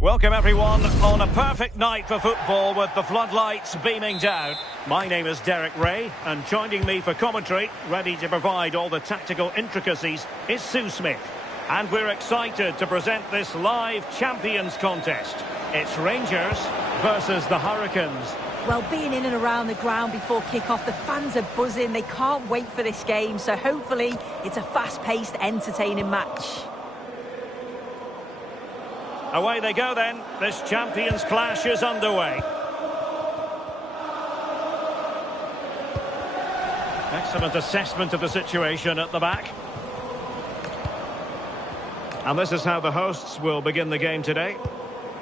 Welcome everyone on a perfect night for football with the floodlights beaming down. My name is Derek Ray and joining me for commentary, ready to provide all the tactical intricacies, is Sue Smith. And we're excited to present this live Champions contest. It's Rangers versus the Hurricanes. Well, being in and around the ground before kick-off, the fans are buzzing. They can't wait for this game, so hopefully it's a fast-paced, entertaining match. Away they go then. This Champions clash is underway. Excellent assessment of the situation at the back. And this is how the hosts will begin the game today.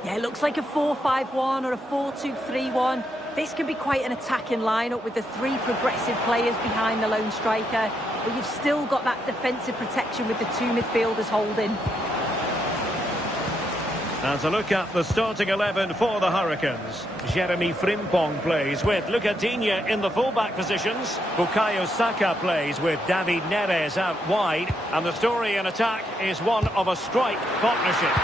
Yeah, it looks like a 4-5-1 or a 4-2-3-1. This can be quite an attacking lineup with the three progressive players behind the lone striker, but you've still got that defensive protection with the two midfielders holding. And to look at the starting 11 for the Hurricanes. Jeremy Frimpong plays with Lucas Digne in the full-back positions. Bukayo Saka plays with David Neres out wide. And the story in attack is one of a strike partnership.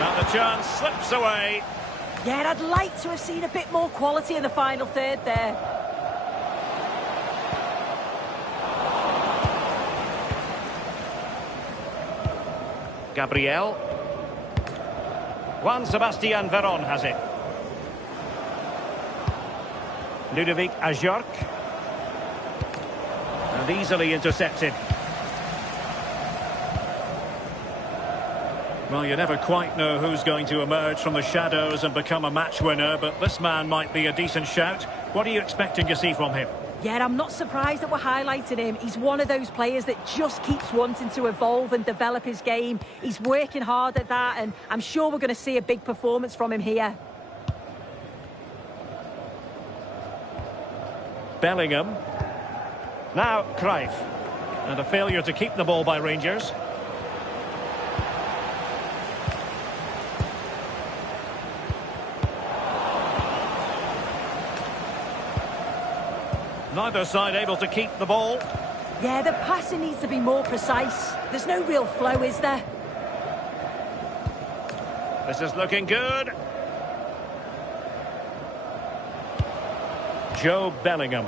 And the chance slips away. Yeah, I'd like to have seen a bit more quality in the final third there. Gabriel. Juan Sebastian Veron has it. Ludovic Ajorc. And easily intercepted. Well, you never quite know who's going to emerge from the shadows and become a match winner, but this man might be a decent shout. What are you expecting to see from him? Yeah, I'm not surprised that we're highlighting him. He's one of those players that just keeps wanting to evolve and develop his game. He's working hard at that, and I'm sure we're going to see a big performance from him here. Bellingham. Now Cruyff. And a failure to keep the ball by Rangers. Neither side able to keep the ball. Yeah, the passing needs to be more precise. There's no real flow, is there? This is looking good. Joe Bellingham.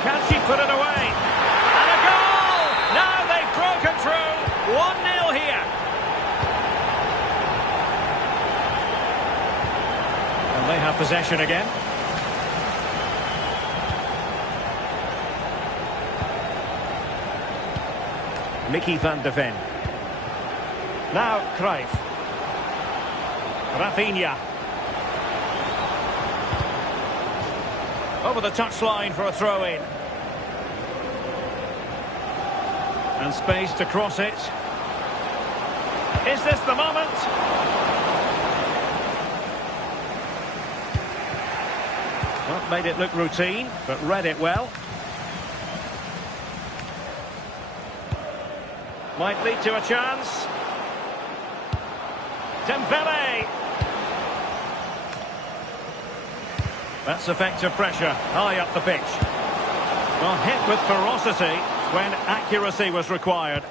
Can she put it away? And a goal! Now they've broken through. 1-0 here. And they have possession again. Mickey van de Ven. Now Cruyff. Rafinha. Over the touchline for a throw-in. And space to cross it. Is this the moment? Well, made it look routine, but read it well. Might lead to a chance. Dembele. That's effective pressure, high up the pitch. Well, hit with ferocity when accuracy was required.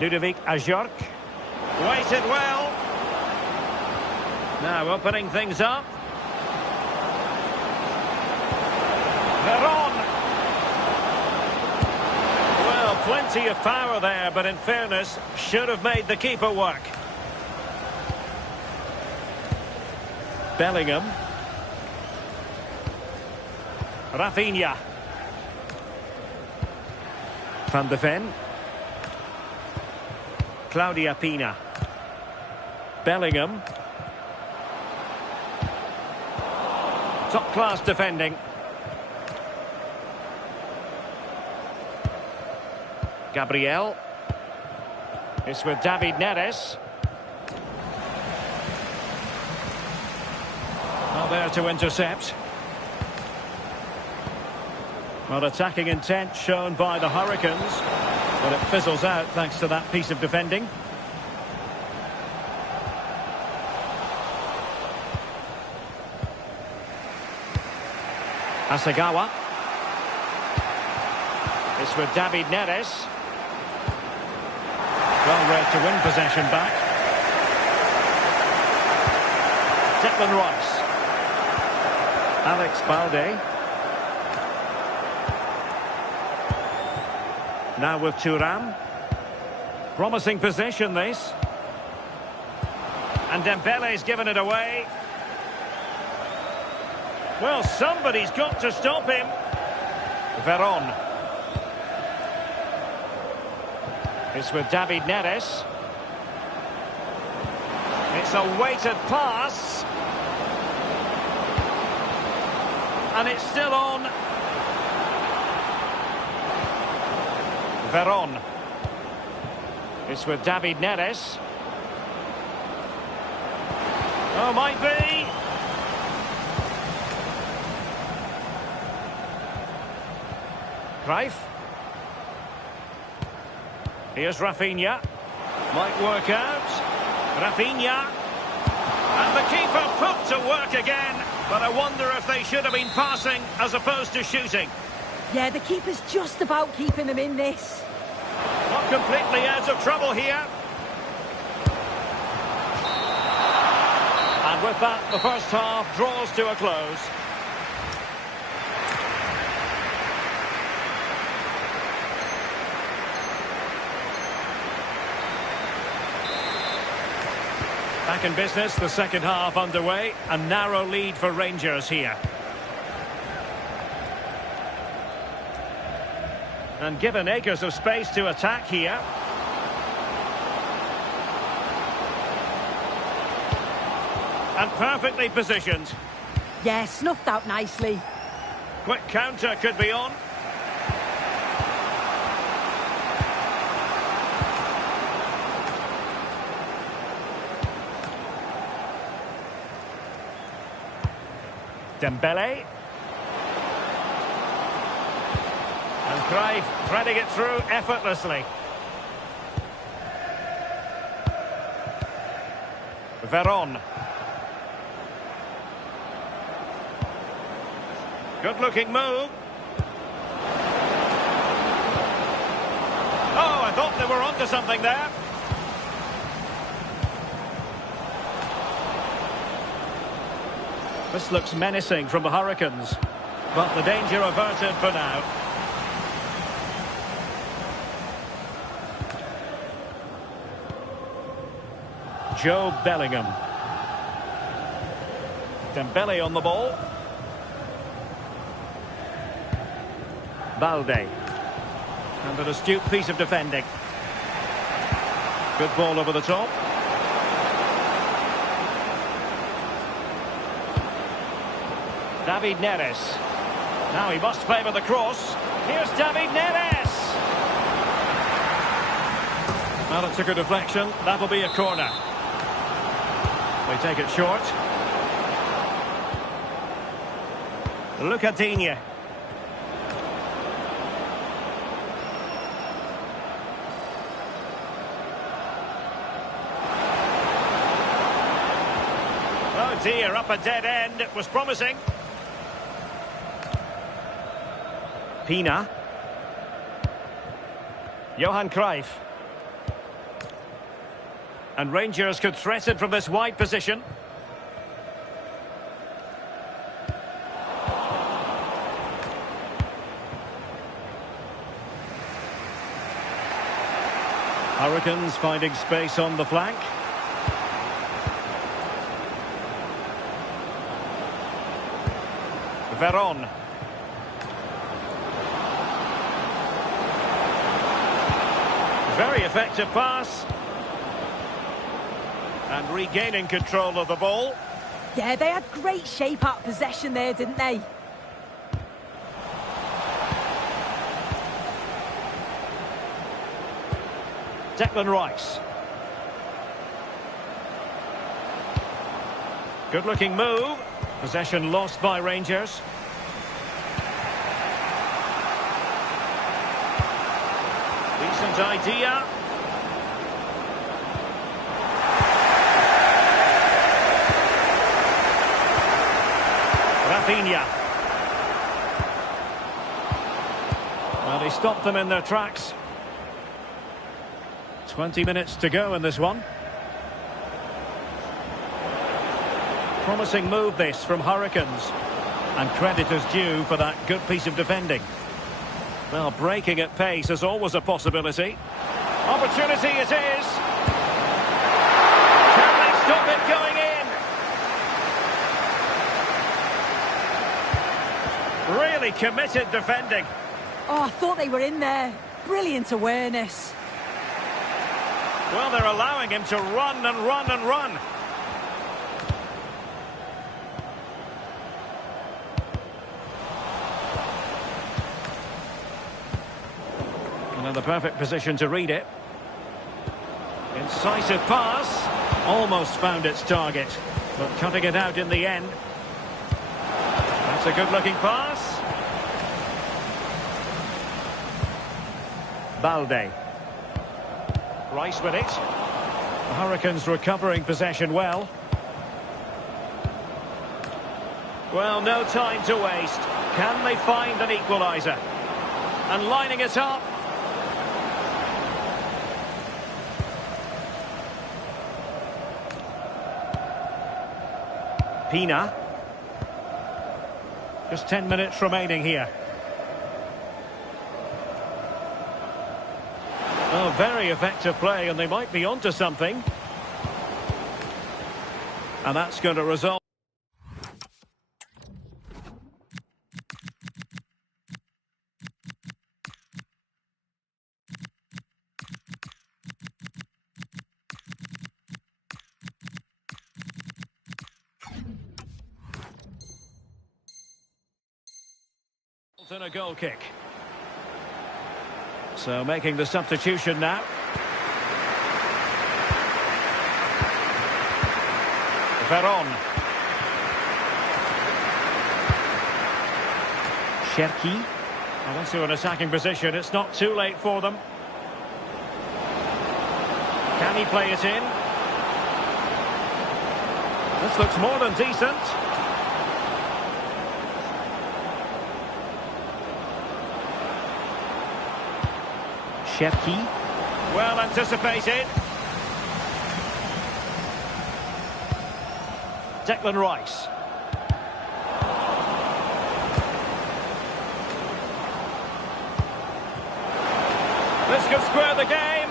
Ludovic Ajorc. Waited well. Now opening things up. Veron. Well, plenty of power there, but in fairness, should have made the keeper work. Bellingham. Rafinha. Van de Ven. Claudia Pina. Bellingham. Top-class defending. Gabriel. It's with David Neres. Well, there to intercept. Well, attacking intent shown by the Hurricanes, but it fizzles out thanks to that piece of defending. Asagawa. It's with David Neres. Well read to win possession back. Declan Rice. Alex Balde. Now with Thuram. Promising possession, this. And Dembele's given it away. Well, somebody's got to stop him. Veron. It's with David Neres. It's a weighted pass. And it's still on. Veron. It's with David Neres. Oh, might be. Cruyff. Here's Rafinha. Might work out. Rafinha. And the keeper put to work again. But I wonder if they should have been passing as opposed to shooting. Yeah, the keeper's just about keeping them in this. Not completely out of trouble here. And with that, the first half draws to a close. Back in business, the second half underway. A narrow lead for Rangers here. And given acres of space to attack here. And perfectly positioned. Yeah, snuffed out nicely. Quick counter could be on. Dembele. And Cruyff threading it through effortlessly. Veron. Good-looking move. Oh, I thought they were onto something there. This looks menacing from the Hurricanes, but the danger averted for now. Joe Bellingham. Dembele on the ball. Balde. And an astute piece of defending. Good ball over the top. David Neres. Now he must favour the cross. Here's David Neres. Well, it took a deflection. That'll be a corner. They take it short. Lucadinha. Oh dear, up a dead end. It was promising. Pina. Johan Cruyff. And Rangers could threaten from this wide position. Hurricanes finding space on the flank. Veron. Very effective pass. And regaining control of the ball. Yeah, they had great shape out possession there, didn't they? Declan Rice. Good looking move. Possession lost by Rangers. Decent idea. Rafinha. And he stopped them in their tracks. 20 minutes to go in this one. Promising move this from Hurricanes. And credit is due for that good piece of defending. Well, breaking at pace is always a possibility. Opportunity it is. Can they stop it going in? Really committed defending. Oh, I thought they were in there. Brilliant awareness. Well, they're allowing him to run and run and run. And in the perfect position to read it. Incisive pass. Almost found its target, but cutting it out in the end. That's a good-looking pass. Balde. Rice with it. The Hurricanes recovering possession well. Well, no time to waste. Can they find an equaliser? And lining it up. Pina. Just 10 minutes remaining here. Oh, very effective play, and they might be onto something. And that's going to result. In a goal kick. So making the substitution now. Veron. Cherki. Well, into an attacking position. It's not too late for them. Can he play it in? This looks more than decent. Cherki. Well anticipated. Declan Rice. This could square the game.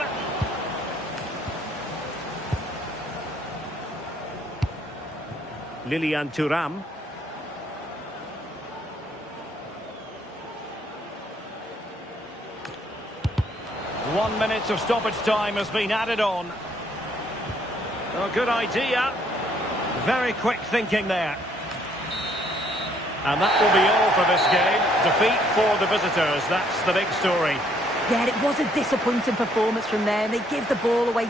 Lilian Thuram. 1 minute of stoppage time has been added on. Oh, good idea. Very quick thinking there. And that will be all for this game. Defeat for the visitors. That's the big story. Yeah, it was a disappointing performance from them. They give the ball away.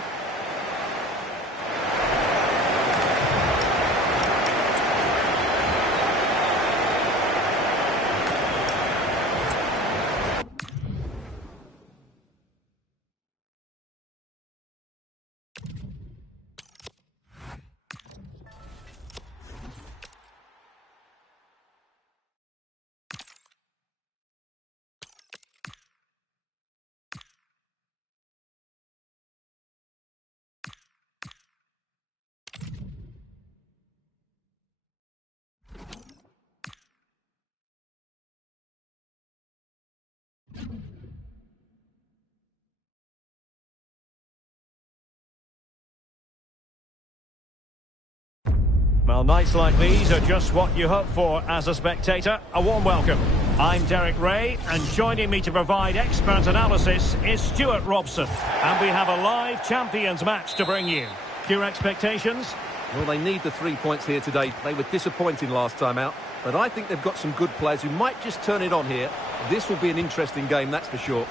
Well, nights like these are just what you hope for as a spectator. A warm welcome. I'm Derek Ray, and joining me to provide expert analysis is Stuart Robson. And we have a live Champions match to bring you. Your expectations? Well, they need the 3 points here today. They were disappointing last time out, but I think they've got some good players who might just turn it on here. This will be an interesting game, that's for sure.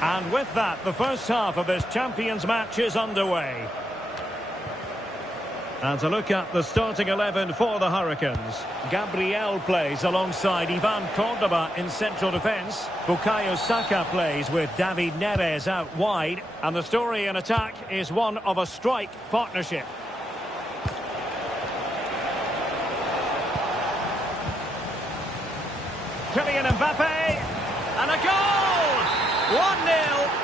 And with that, the first half of this Champions match is underway. And to look at the starting 11 for the Hurricanes. Gabriel plays alongside Ivan Cordoba in central defence. Bukayo Saka plays with David Neres out wide. And the story in attack is one of a strike partnership. Kylian Mbappe. And a goal! 1-0.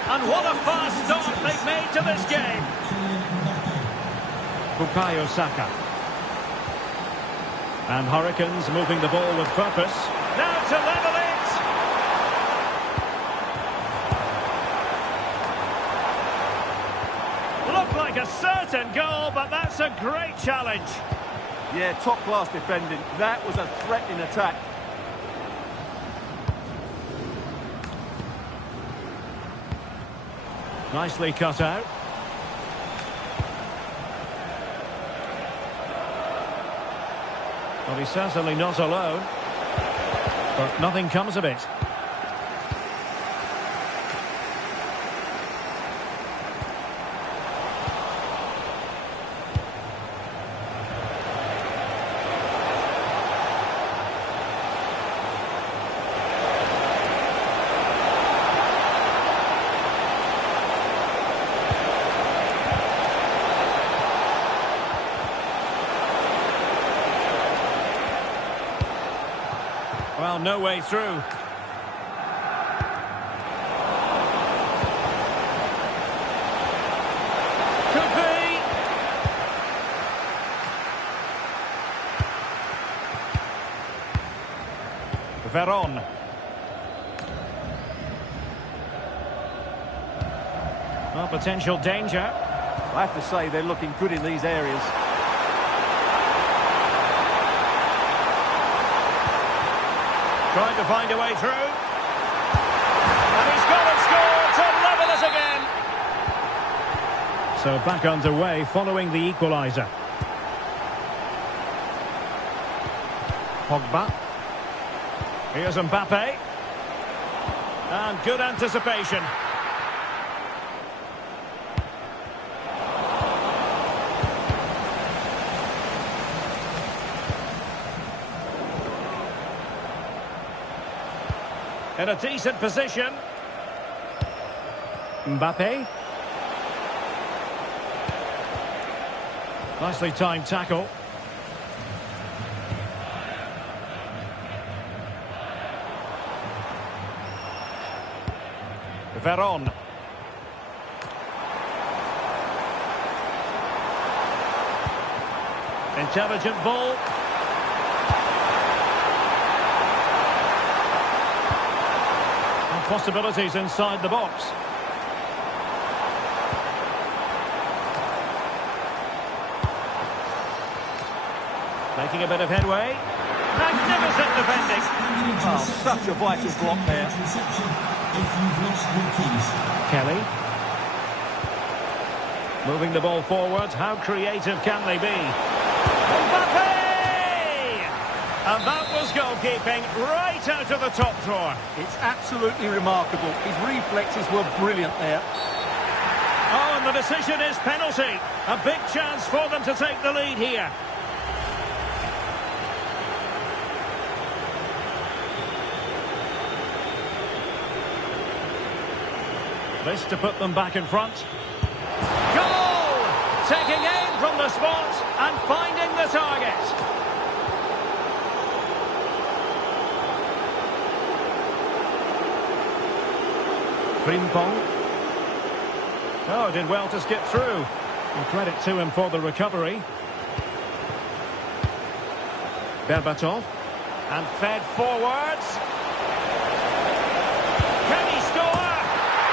And what a fast start they've made to this game. Bukayo Saka. And Hurricanes moving the ball with purpose. Now to level it. Looked like a certain goal, but that's a great challenge. Yeah, top-class defending. That was a threatening attack. Nicely cut out. Well, he's certainly not alone, but nothing comes of it. Well, no way through. Could be. Veron. Well, potential danger. I have to say they're looking good in these areas. Trying to find a way through. And he's gone and scored to level us again. So back underway following the equaliser. Pogba. Here's Mbappe. And good anticipation. In a decent position. Mbappe. Nicely timed tackle. Veron. Intelligent ball. Possibilities inside the box. Making a bit of headway. Magnificent defending. Oh, such a vital block there. Kelly. Moving the ball forward. How creative can they be? Mbappe! And that was goalkeeping right out of the top drawer. It's absolutely remarkable. His reflexes were brilliant there. Oh, and the decision is penalty. A big chance for them to take the lead here. This to put them back in front. Goal! Taking aim from the spot and finding the target. Frimpong. Oh, did well to skip through. And credit to him for the recovery. Berbatov. And fed forwards. Can he score?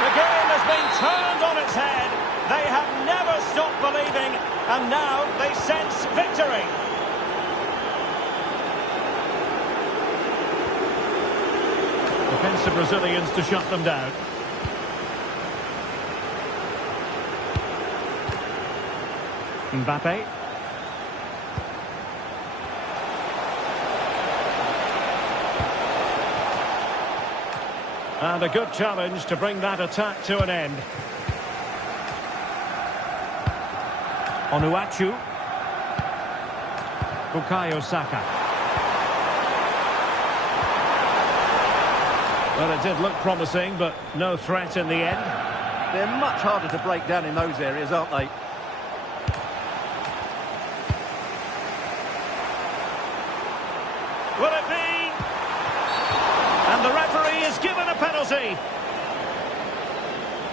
The game has been turned on its head. They have never stopped believing. And now they sense victory. Defensive Brazilians to shut them down. Mbappe. And a good challenge to bring that attack to an end. Onuachu. Bukayo Saka. Well, it did look promising, but no threat in the end. They're much harder to break down in those areas, aren't they? Will it be? is given a penalty.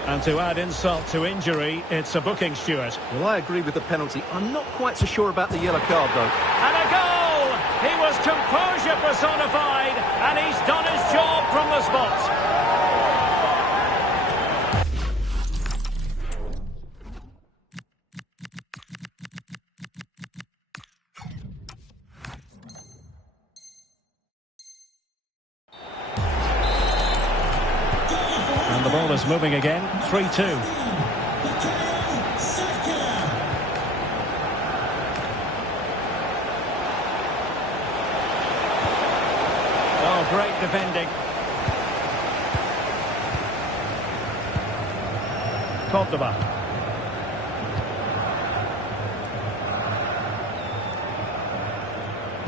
And to add insult to injury, it's a booking, Stuart. Well, I agree with the penalty. I'm not quite so sure about the yellow card, though. And a goal! He was composure personified, and he's done his job from the spot. And the ball is moving again, 3-2. Oh, great defending. Cordoba.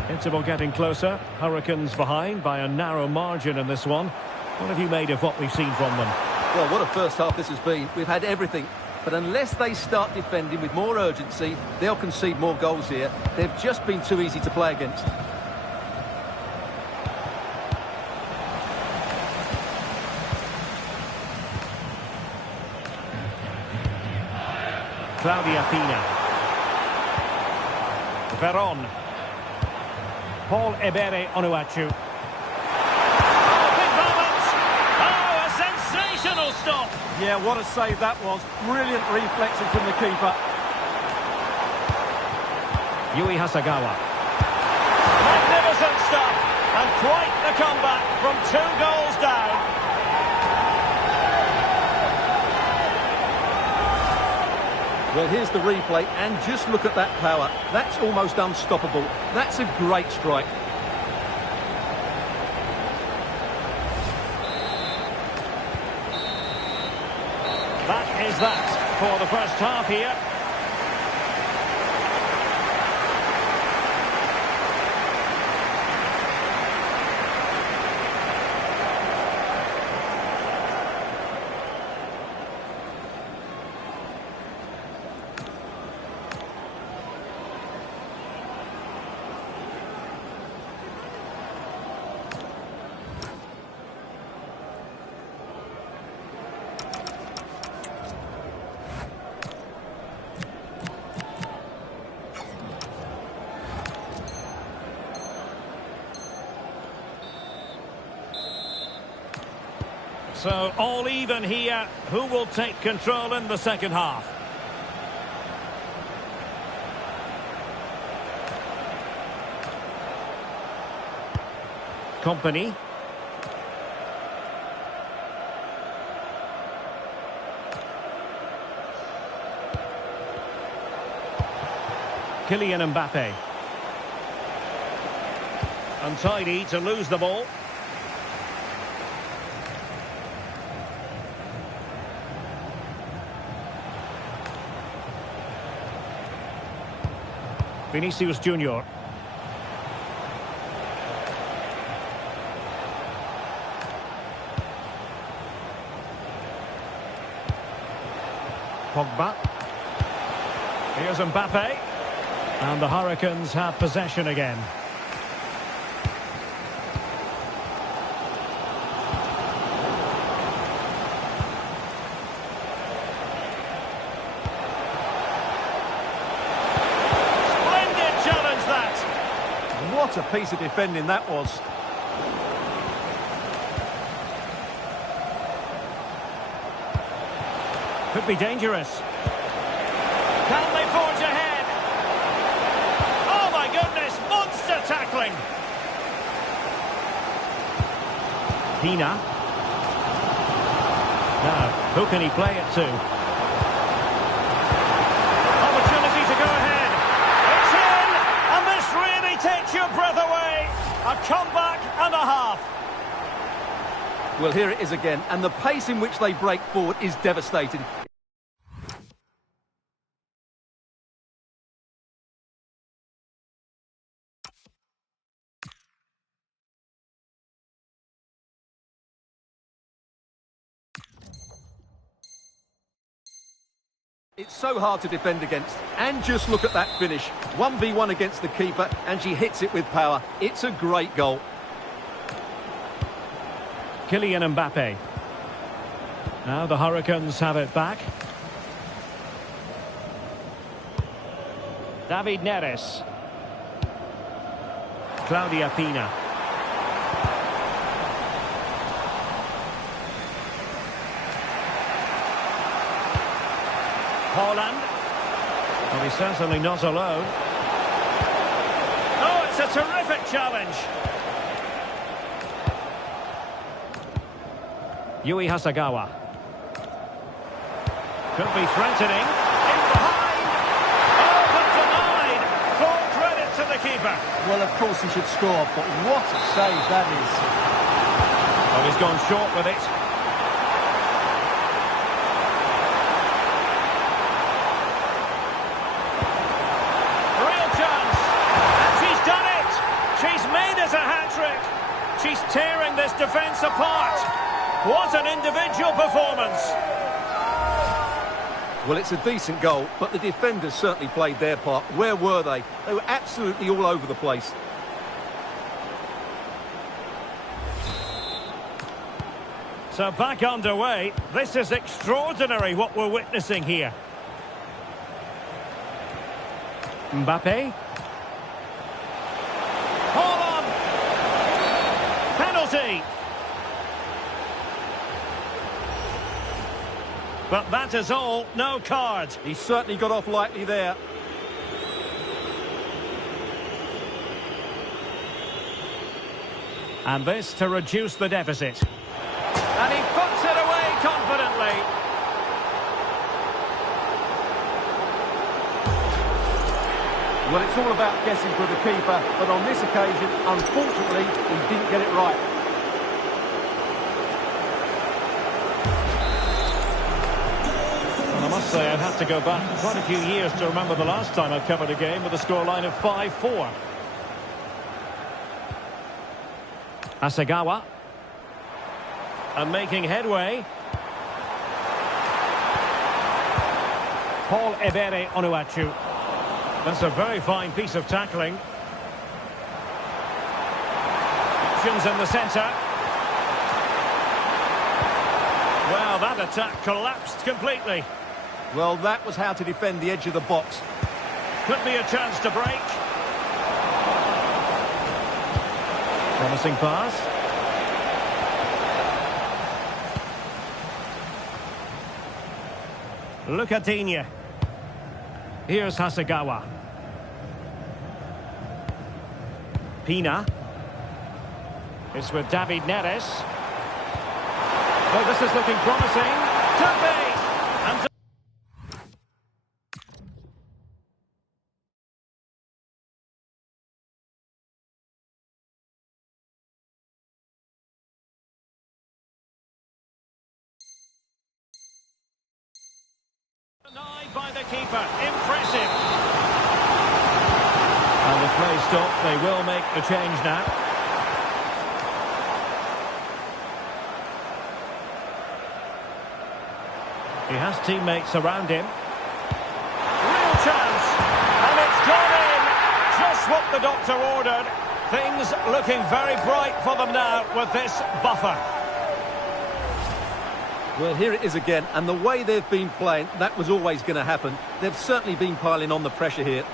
Interval getting closer. Hurricanes behind by a narrow margin in this one. What have you made of what we've seen from them? Well, what a first half this has been. We've had everything. But unless they start defending with more urgency, they'll concede more goals here. They've just been too easy to play against. Claudia Pina. Veron. Paul Ebere Onuachu. Stop. Yeah, what a save that was. Brilliant reflexes from the keeper. Yui Hasagawa. Magnificent stuff. And quite the comeback from 2 goals down. Well, here's the replay, and just look at that power. That's almost unstoppable. That's a great strike. That is that for the first half here. So, all even here. Who will take control in the second half? Company. Kylian Mbappe. Untidy to lose the ball. Vinicius Junior. Pogba. Here's Mbappe. And the Hurricanes have possession again. What a piece of defending that was. Could be dangerous. Can they forge ahead? Oh my goodness, monster tackling. Pina. Now, who can he play it to? Opportunity to go ahead. It's in, and this really takes your breath away. A comeback and a half. Well, here it is again, and the pace in which they break forward is devastating. It's so hard to defend against. And just look at that finish. 1v1 against the keeper, and she hits it with power. It's a great goal. Kylian Mbappe. Now the Hurricanes have it back. David Neres. Claudia Pina. Haaland. Well, he's certainly not alone. Oh, it's a terrific challenge. Yui Hasegawa. Could be threatening. In behind. Oh, but denied. Full credit to the keeper. Well, of course he should score, but what a save that is. Well, he's gone short with it. Real chance. And she's done it. She's made it a hat-trick. She's tearing this defence apart. What an individual performance. Well, it's a decent goal, but the defenders certainly played their part. Where were they? They were absolutely all over the place. So back underway. This is extraordinary what we're witnessing here. Mbappe. Hold on. Penalty. But that is all, no card. He certainly got off lightly there. And this to reduce the deficit. And he puts it away confidently. Well, it's all about guessing for the keeper, but on this occasion, unfortunately, he didn't get it right. I must say I'd have to go back quite a few years to remember the last time I covered a game with a scoreline of 5-4. Hasegawa. And making headway. Paul Ebere Onuachu. That's a very fine piece of tackling. Options in the centre. Well, that attack collapsed completely. Well, that was how to defend the edge of the box. Could be a chance to break. Promising pass. Lucadinha. Here's Hasegawa. Pina. It's with David Neres. Well, this is looking promising. Could be. And denied by the keeper. Impressive. And the play stopped. They will make the change now. He has teammates around him. Real chance. And it's gone in. Just what the doctor ordered. Things looking very bright for them now with this buffer. Well, here it is again, and the way they've been playing, that was always going to happen. They've certainly been piling on the pressure here.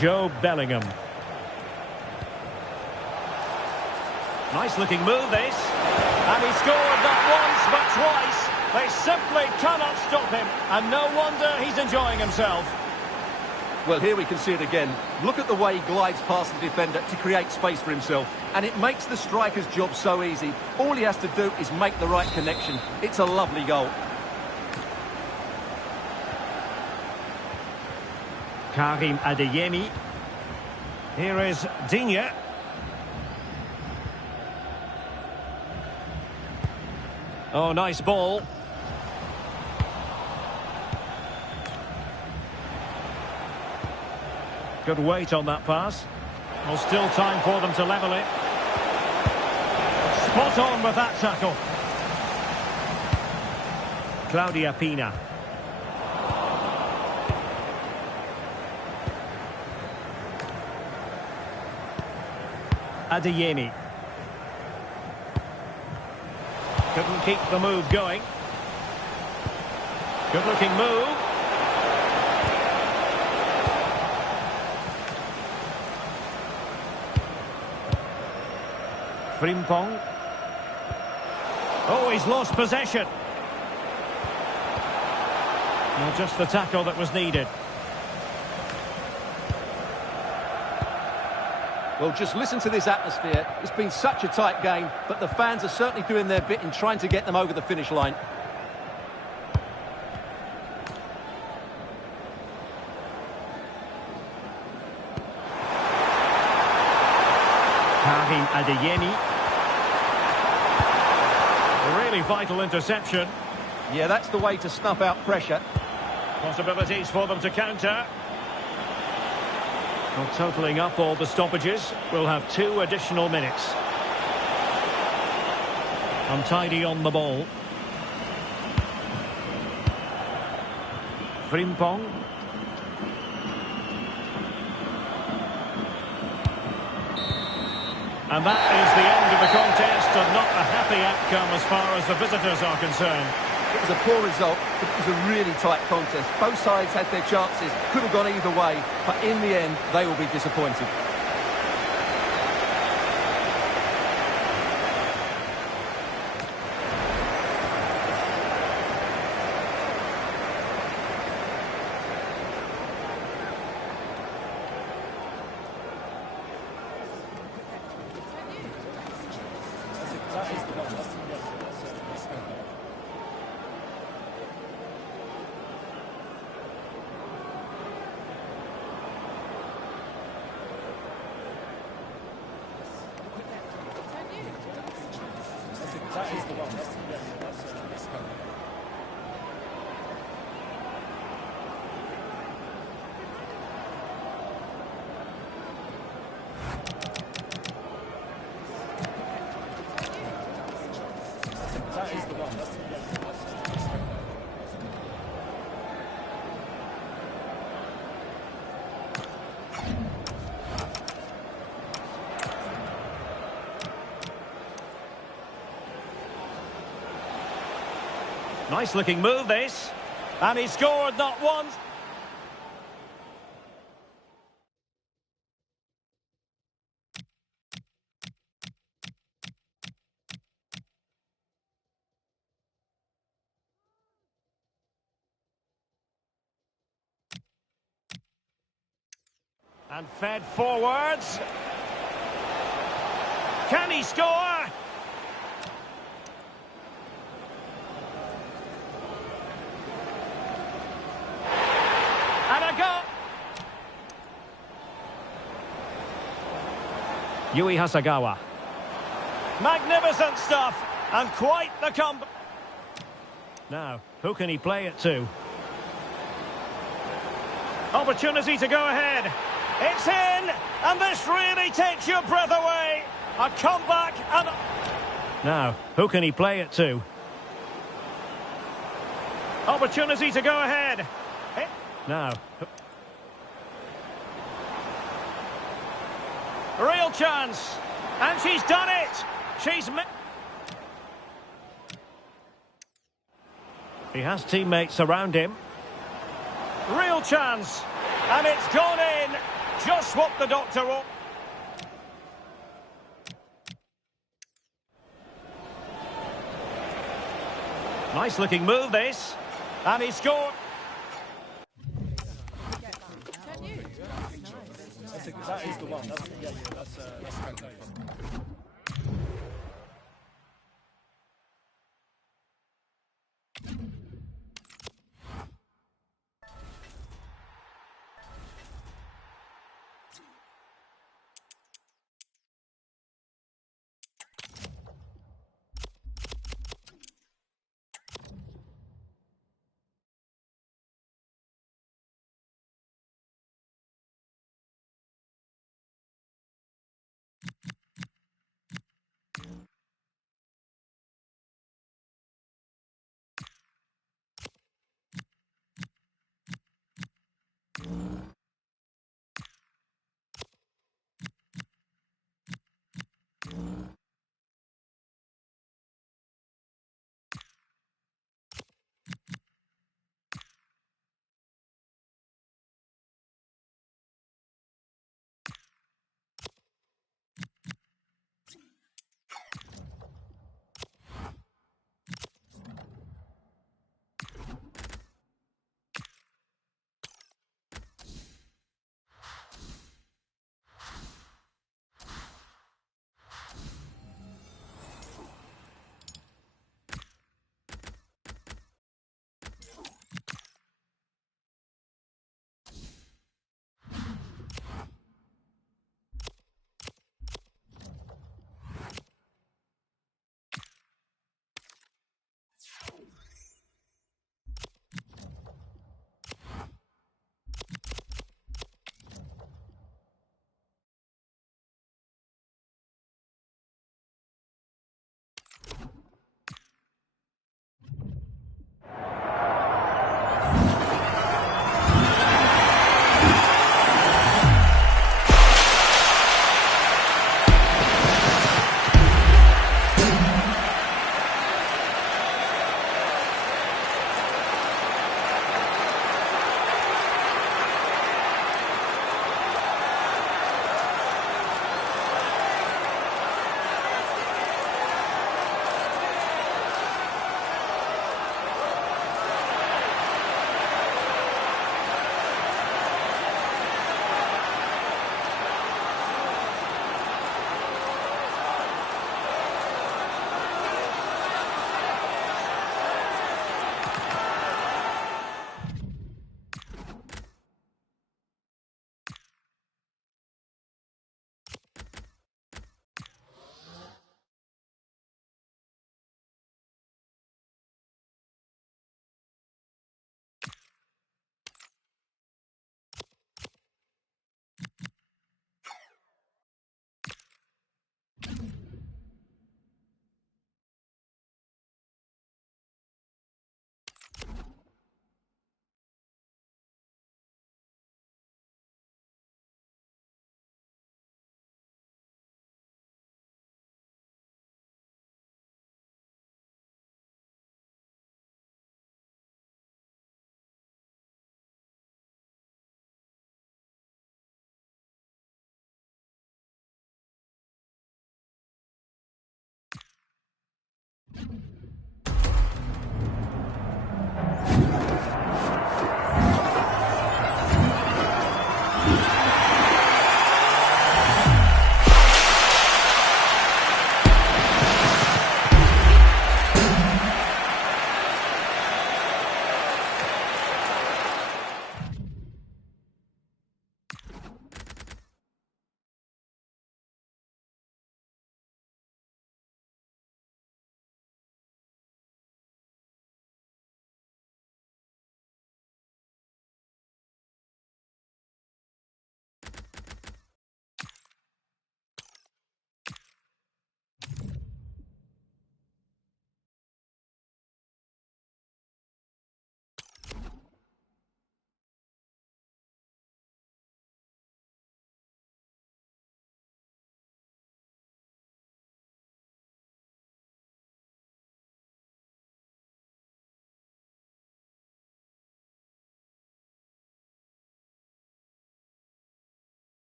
Joe Bellingham. Nice looking move this. And he scored not once but twice. They simply cannot stop him. And no wonder he's enjoying himself. Well, here we can see it again. Look at the way he glides past the defender to create space for himself. And it makes the striker's job so easy. All he has to do is make the right connection. It's a lovely goal. Karim Adeyemi. Here is Digne. Oh, nice ball. Good weight on that pass. Well, still time for them to level it. Spot on with that tackle. Claudia Pina. Adeyemi. Couldn't keep the move going. Good looking move. Frimpong. Oh, he's lost possession. Well, just the tackle that was needed. Well, just listen to this atmosphere. It's been such a tight game, but the fans are certainly doing their bit in trying to get them over the finish line. Karim Adeyemi. A really vital interception. Yeah, that's the way to snuff out pressure. Possibilities for them to counter. Well, totalling up all the stoppages, we'll have 2 additional minutes. Untidy on the ball. Frimpong. And that is the end of the contest, and not a happy outcome as far as the visitors are concerned. It was a poor result, but it was a really tight contest. Both sides had their chances, could have gone either way, but in the end, they will be disappointed. Nice looking move this. And he scored not once. And fed forwards. Can he score? And a goal. Yui Hasagawa. Magnificent stuff. And quite the comeback. Now, who can he play it to? Opportunity to go ahead. It's in, and this really takes your breath away. A comeback, and... Now, who can he play it to? Opportunity to go ahead. Now... Real chance. And she's done it. She's... He has teammates around him. Real chance. And it's gone in. Just what the doctor... Nice looking move this. And he scored. That is the one. That's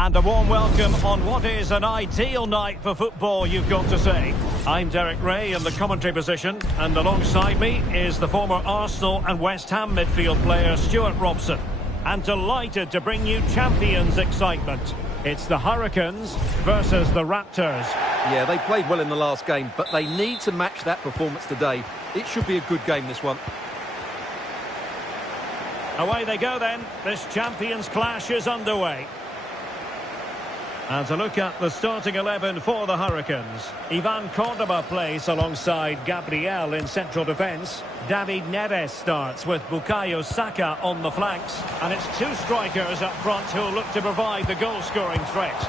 And a warm welcome on what is an ideal night for football, you've got to say. I'm Derek Ray in the commentary position, and alongside me is the former Arsenal and West Ham midfield player Stuart Robson. And delighted to bring you champions excitement. It's the Hurricanes versus the Raptors. Yeah, they played well in the last game, but they need to match that performance today. It should be a good game, this one. Away they go then. This champions clash is underway. And to look at the starting 11 for the Hurricanes. Ivan Cordoba plays alongside Gabriel in central defence. David Neres starts with Bukayo Saka on the flanks. And it's two strikers up front who'll look to provide the goal-scoring threat.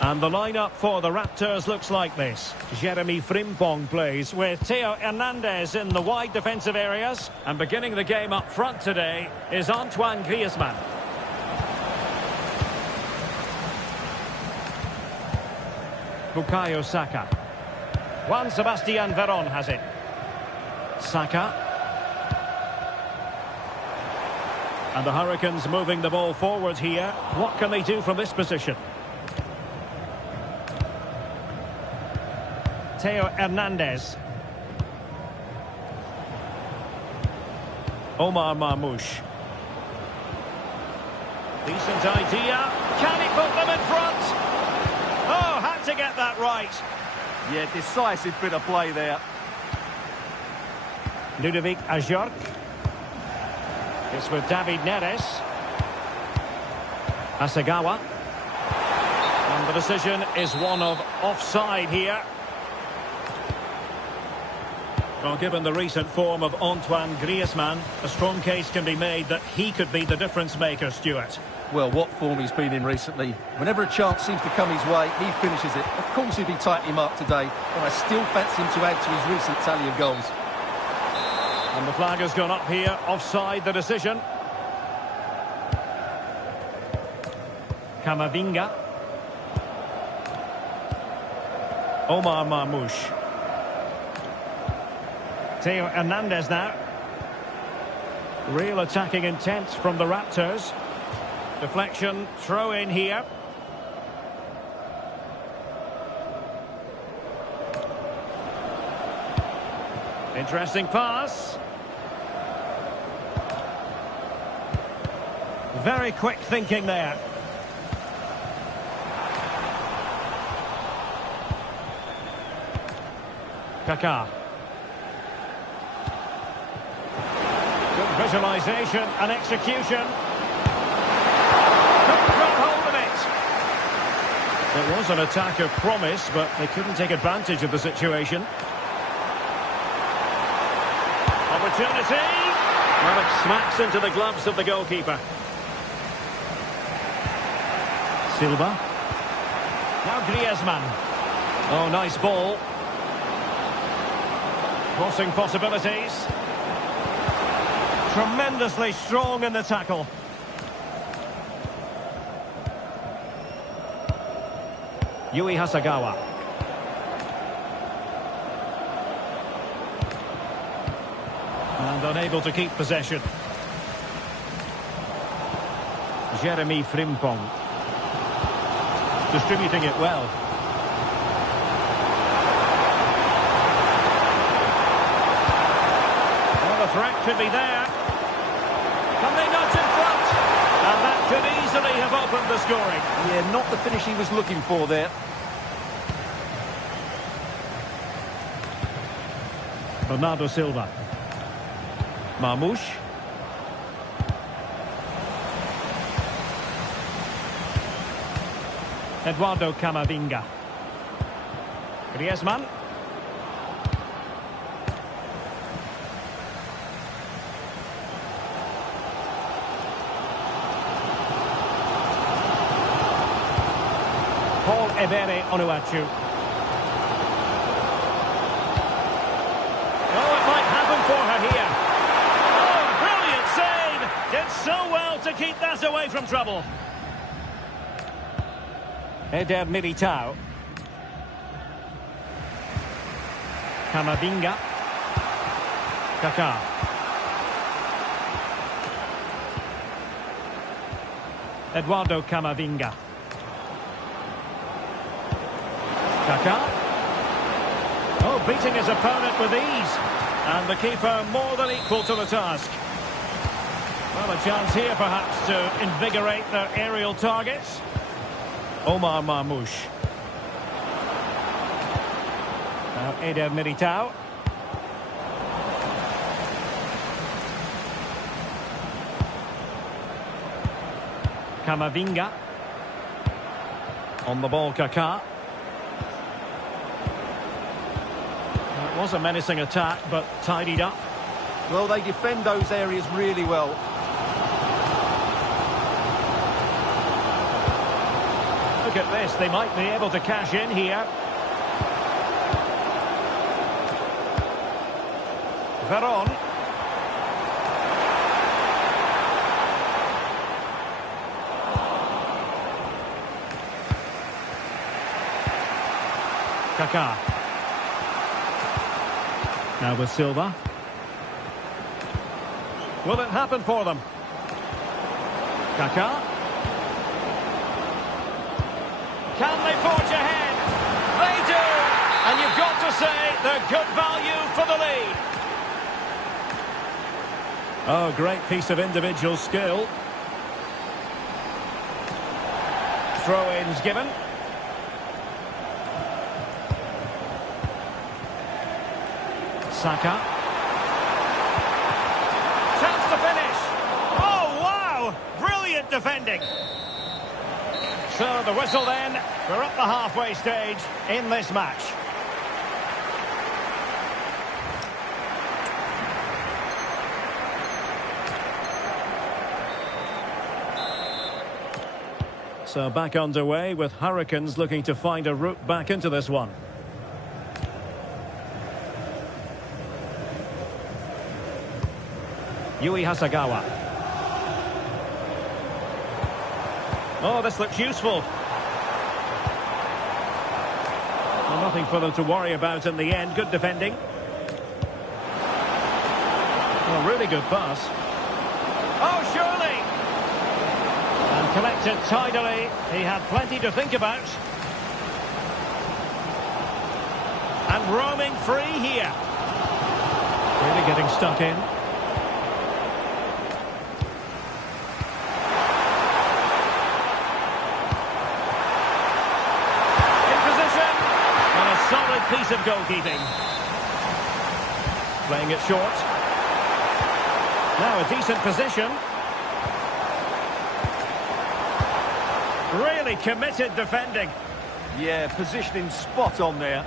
And the lineup for the Raptors looks like this. Jeremy Frimpong plays with Theo Hernandez in the wide defensive areas. And beginning the game up front today is Antoine Griezmann. Bukayo Saka. Juan Sebastian Veron has it. Saka. And the Hurricanes moving the ball forward here. What can they do from this position? Theo Hernandez. Omar Marmoush. Decent idea. Can he put them in front? Oh, had to get that right. Yeah, decisive bit of play there. Ludovic Ajorc. It's with David Neres. Asagawa. And the decision is one of offside here. Well, given the recent form of Antoine Griezmann, a strong case can be made that he could be the difference maker, Stuart. Well, what form he's been in recently. Whenever a chance seems to come his way, he finishes it. Of course he'll be tightly marked today, but I still fancy him to add to his recent tally of goals. And the flag has gone up here, offside the decision. Camavinga. Omar Marmoush. Theo Hernandez now. Real attacking intent from the Raptors. Deflection, throw in here. Interesting pass. Very quick thinking there. Kaká. Good visualisation and execution. It was an attack of promise, but they couldn't take advantage of the situation. Opportunity! Well, it smacks into the gloves of the goalkeeper. Silva. Now Griezmann. Oh, nice ball. Crossing possibilities. Tremendously strong in the tackle. Yui Hasagawa. And unable to keep possession. Jeremy Frimpong. Distributing it well. Well, the threat could be there. Can they nudge in front? And that could easily have opened the scoring. Yeah, not the finish he was looking for there. Bernardo Silva. Marmoush. Eduardo Camavinga. Griezmann. Paul Ebere Onuachu. Oh, it might happen for her here. Oh, brilliant save! Did so well to keep that away from trouble. Eder Militao. Camavinga. Kaká. Eduardo Camavinga. Kaká. Oh, beating his opponent with ease. And the keeper more than equal to the task. Well, a chance here perhaps to invigorate their aerial targets. Omar Marmoush. Now Eder Militao. Camavinga. On the ball, Kaká. It was a menacing attack, but tidied up. Well, they defend those areas really well. Look at this, they might be able to cash in here. Veron. Kaká. Now with Silva. Will it happen for them? Kaká. Can they forge ahead? They do! And you've got to say they're good value for the lead. Oh, great piece of individual skill. Throw-ins given. Saka. Chance to finish. Oh, wow! Brilliant defending. So the whistle then. We're at the halfway stage in this match. So back underway with Hurricanes looking to find a route back into this one. Yui Hasegawa. Oh, this looks useful. Well, nothing for them to worry about in the end. Good defending. Oh, really good pass. Oh, surely! And collected tidily. He had plenty to think about. And roaming free here. Really getting stuck in. Solid piece of goalkeeping. Playing it short. Now a decent position. Really committed defending. Yeah, positioning spot on there.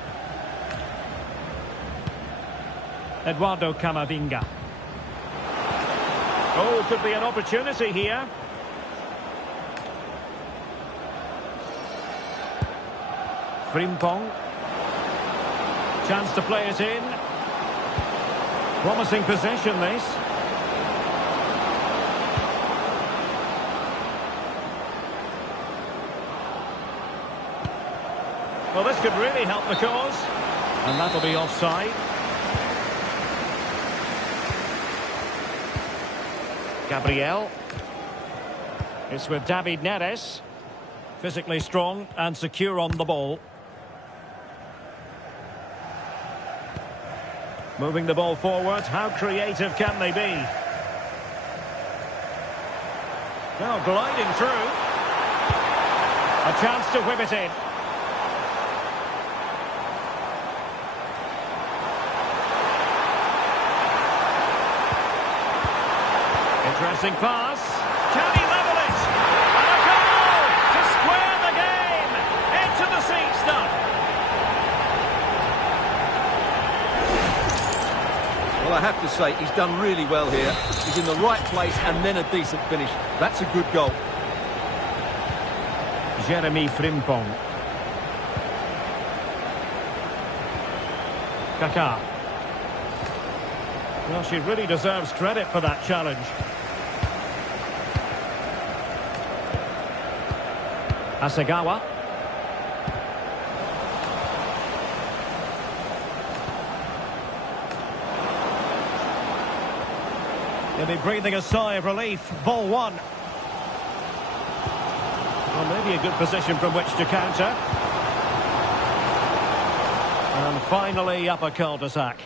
Eduardo Camavinga. Oh, could be an opportunity here. Frimpong. Chance to play it in. Promising possession, this. Well, this could really help the cause. And that'll be offside. Gabriel. It's with David Neres. Physically strong and secure on the ball. Moving the ball forward, how creative can they be? Now gliding through. A chance to whip it in. Interesting pass. Can he level it? And a goal to square the game. Into the seat stuff. Well, I have to say, he's done really well here. He's in the right place and then a decent finish. That's a good goal. Jeremy Frimpong. Kaká. Well, she really deserves credit for that challenge. Hasegawa. They'll be breathing a sigh of relief. Ball one. Well, maybe a good position from which to counter. And finally up a cul-de-sac.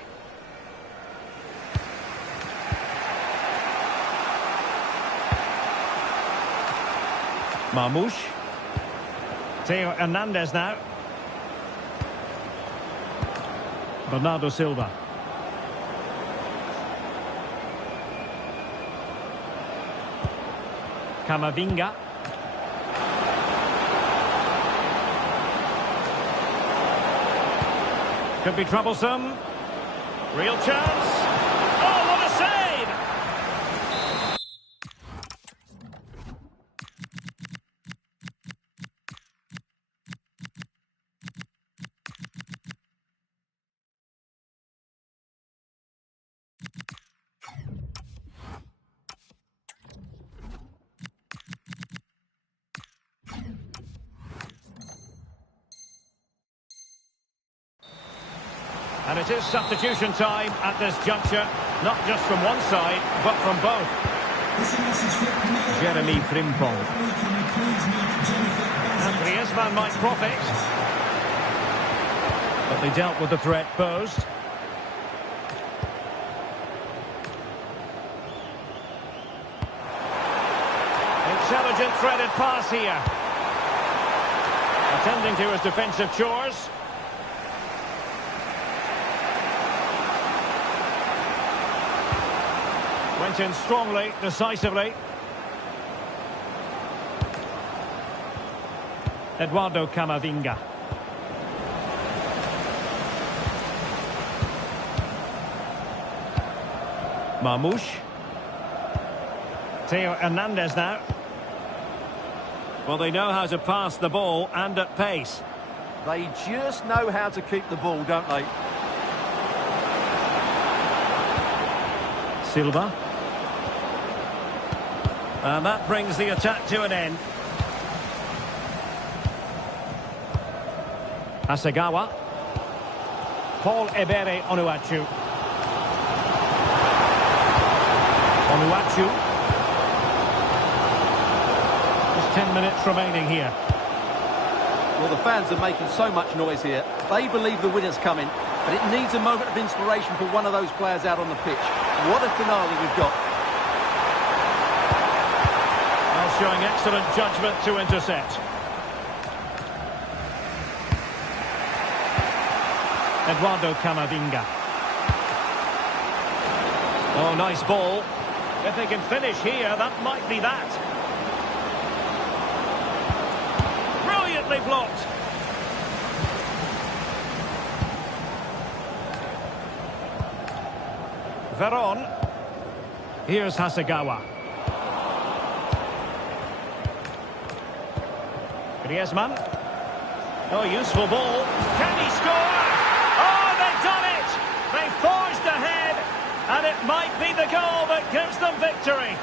Marmoush. Theo Hernandez now. Bernardo Silva. Camavinga. Could be troublesome. Real chance. Oh, what a save! And it is substitution time at this juncture, not just from one side, but from both. Jeremy Frimpong. And Griezmann might profit. But they dealt with the threat posed. Intelligent threaded pass here. Attending to his defensive chores. Went in strongly, decisively. Eduardo Camavinga. Marmoush. Theo Hernandez now. Well, they know how to pass the ball and at pace. They just know how to keep the ball, don't they? Silva. And that brings the attack to an end. Hasegawa. Paul Ebere Onuachu. Onuachu. Just 10 minutes remaining here. Well, the fans are making so much noise here. They believe the winner's coming, but it needs a moment of inspiration for one of those players out on the pitch. What a finale we've got. Well, showing excellent judgment to intercept. Eduardo Camavinga. Oh, nice ball. If they can finish here, that might be that. Brilliantly blocked. Veron. Here's Hasegawa. Griezmann. Oh, useful ball. Can he score? Oh, they've done it! They forged ahead, and it might be the goal that gives them victory.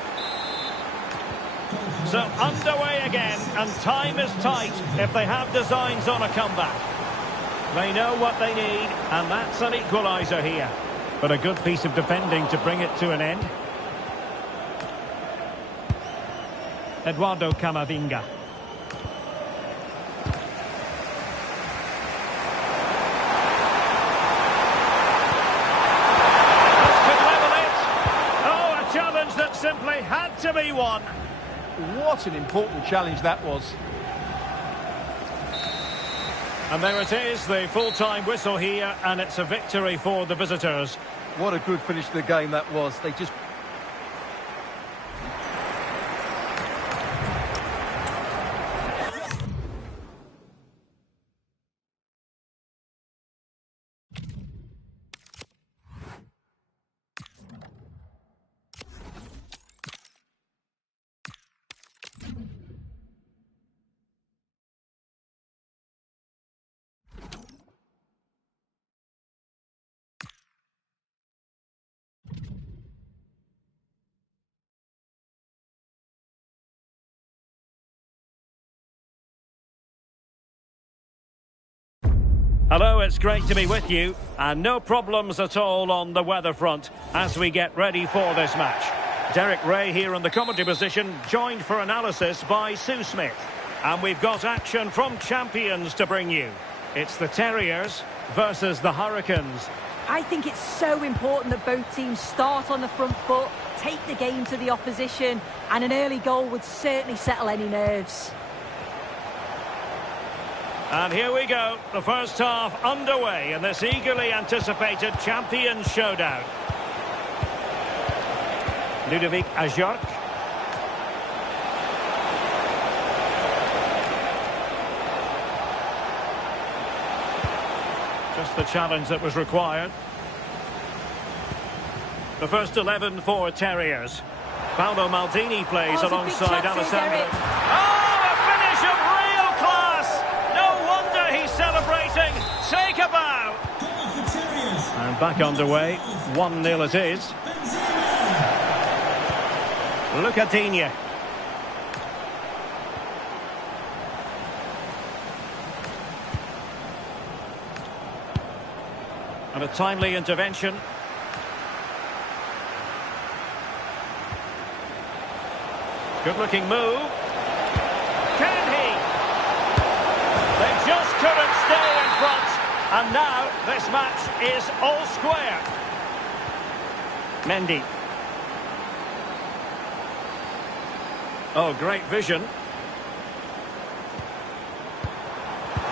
So underway again, and time is tight if they have designs on a comeback. They know what they need, and that's an equaliser here. But a good piece of defending to bring it to an end. Eduardo Camavinga. This could level it. Oh, a challenge that simply had to be won. What an important challenge that was. And there it is, the full-time whistle here, and it's a victory for the visitors. What a good finish to the game that was. They just... Hello, it's great to be with you, and no problems at all on the weather front as we get ready for this match. Derek Ray here in the commentary position, joined for analysis by Sue Smith. And we've got action from champions to bring you. It's the Terriers versus the Hurricanes. I think it's so important that both teams start on the front foot, take the game to the opposition, and an early goal would certainly settle any nerves. And here we go, the first half underway in this eagerly anticipated Champions Showdown. Ludovic Ajorc. Just the challenge that was required. The first 11 for Terriers. Paolo Maldini plays alongside Alessandro. Oh, a finish of real class! No wonder he's celebrating. Take a bow. And back underway. 1-0 it is. Luca Digne. And a timely intervention. Good-looking move. Can he? They just couldn't stay in front. And now this match is all square. Mendy. Oh, great vision.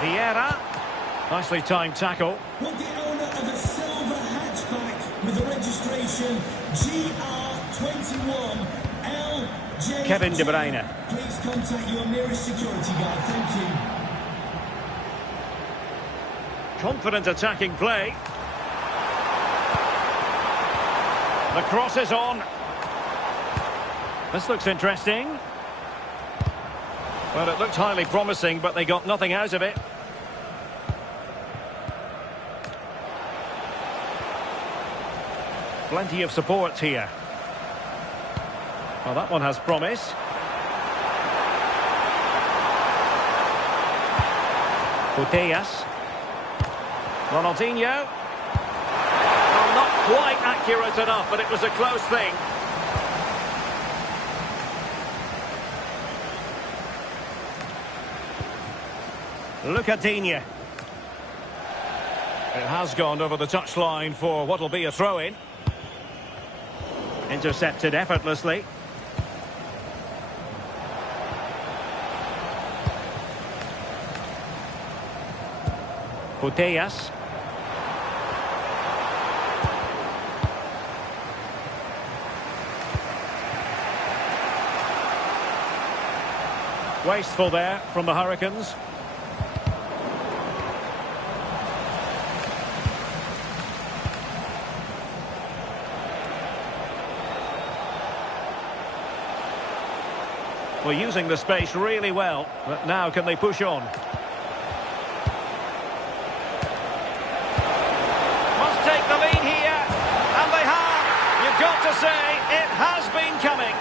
Vieira. Nicely timed tackle. With the owner of a silver hatchback with the registration GR21LJ. Kevin De Bruyne. Please contact your nearest security guard. Thank you. Confident attacking play. The cross is on. This looks interesting. Well, it looked highly promising, but they got nothing out of it. Plenty of support here. Well, that one has promise. Putellas. Ronaldinho. Well, not quite accurate enough, but it was a close thing. Luca Digne. It has gone over the touchline for what will be a throw-in. Intercepted effortlessly. Putellas. Wasteful there from the Hurricanes. Well, using the space really well, but now can they push on? Must take the lead here, and they have. You've got to say, it has been coming.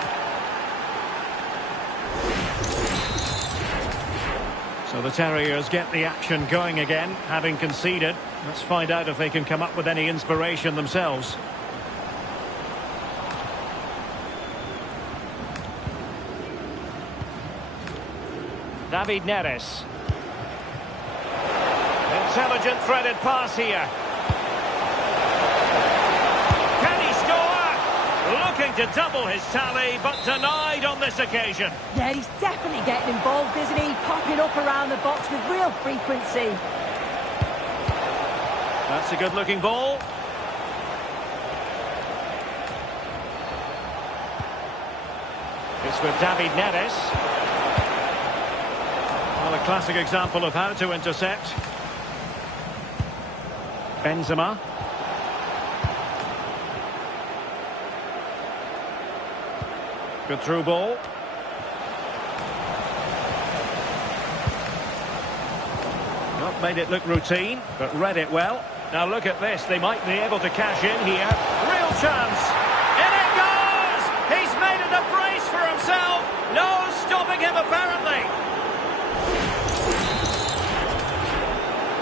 So the Terriers get the action going again, having conceded. Let's find out if they can come up with any inspiration themselves. David Neres. Intelligent threaded pass here. Can he score? Looking to double his tally, but denied on this occasion. Yeah, he's definitely getting involved, isn't he? Popping up around the box with real frequency. That's a good-looking ball. It's with David Neres. Well, a classic example of how to intercept. Benzema. Good through ball. Not made it look routine, but read it well. Now look at this. They might be able to cash in here. Real chance. In it goes! He's made it a brace for himself. No stopping him, apparently.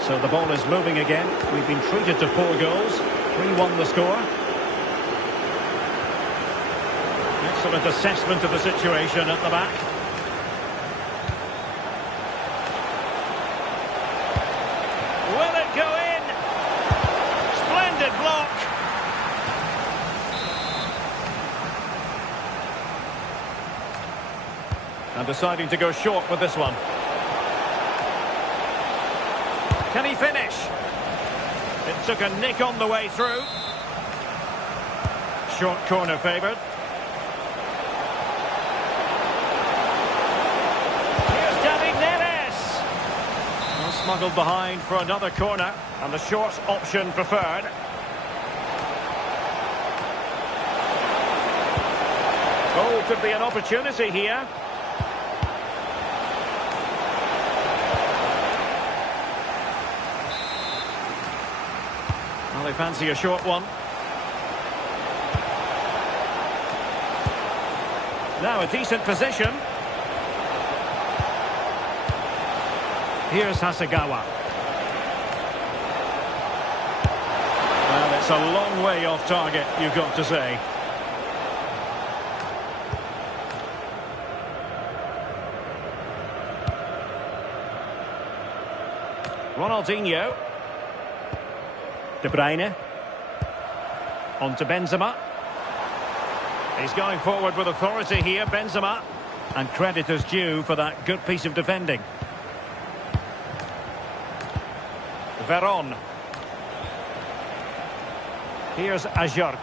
So the ball is moving again. We've been treated to 4 goals. 3-1 the score. Excellent assessment of the situation at the back. And deciding to go short with this one. Can he finish? It took a nick on the way through. Short corner favoured. Here's David Neres. Well, smuggled behind for another corner. And the short option preferred. Oh, could be an opportunity here. Well, they fancy a short one. Now a decent position. Here's Hasegawa. Well, it's a long way off target, you've got to say. Ronaldinho. De Bruyne. On to Benzema. He's going forward with authority here, Benzema. And credit is due for that good piece of defending. Veron. Here's Ajorc.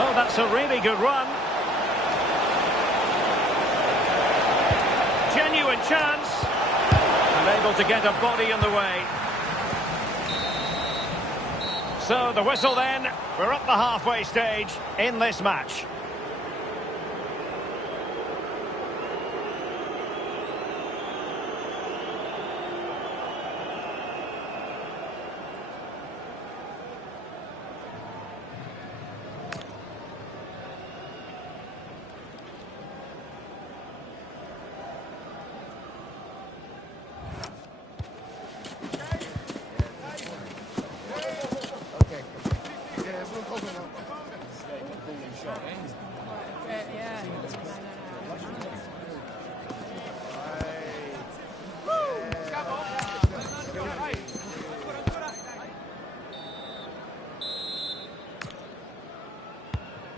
Oh, that's a really good run. Genuine chance. Unable to get a body in the way. So the whistle then. We're up the halfway stage in this match.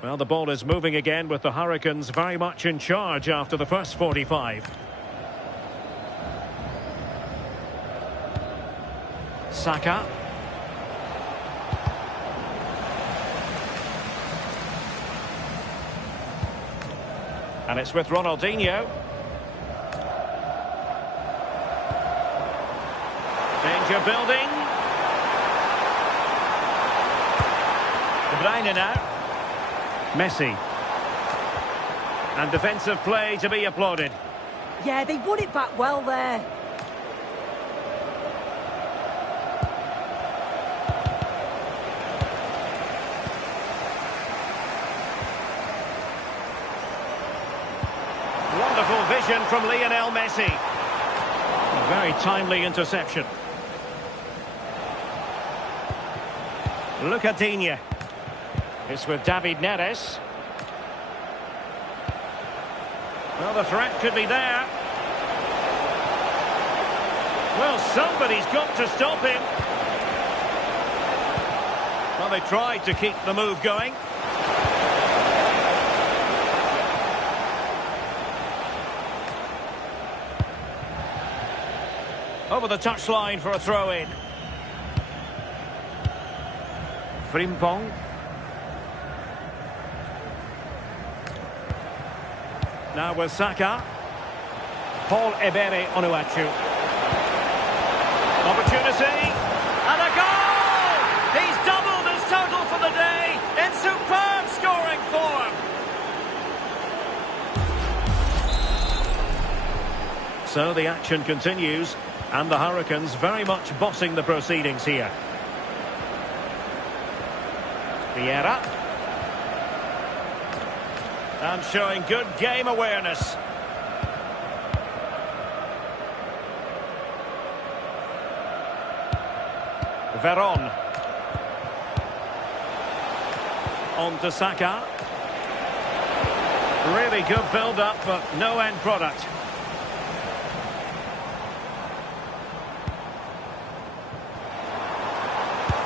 Well, the ball is moving again with the Hurricanes very much in charge after the first 45. Saka. And it's with Ronaldinho. Danger building. De Bruyne now. Messi. And defensive play to be applauded. Yeah, they won it back well there. Wonderful vision from Lionel Messi. A very timely interception. Luca Digne. It's with David Neres. Well, the threat could be there. Well, somebody's got to stop him. Well, they tried to keep the move going. Over the touchline for a throw-in. Frimpong. Now with Saka. Paul Ebere Onuachu. Opportunity. And a goal! He's doubled his total for the day in superb scoring form. So the action continues, and the Hurricanes very much bossing the proceedings here. Vieira. And showing good game awareness. Veron. On to Saka. Really good build-up, but no end product.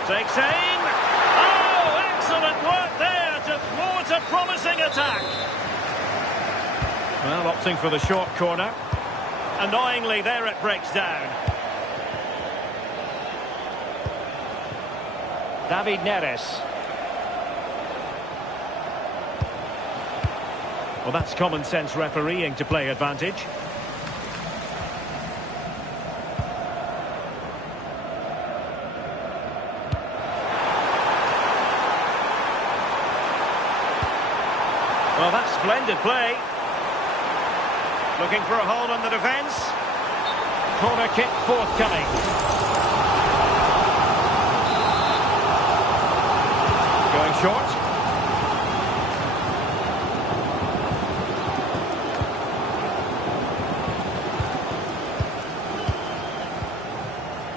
Takes aim. Oh, excellent work there to thwart a promising attack. Well, opting for the short corner. Annoyingly, there it breaks down. David Neres. Well, that's common sense refereeing to play advantage. Well, that's splendid play. Looking for a hold on the defence. Corner kick forthcoming. Going short.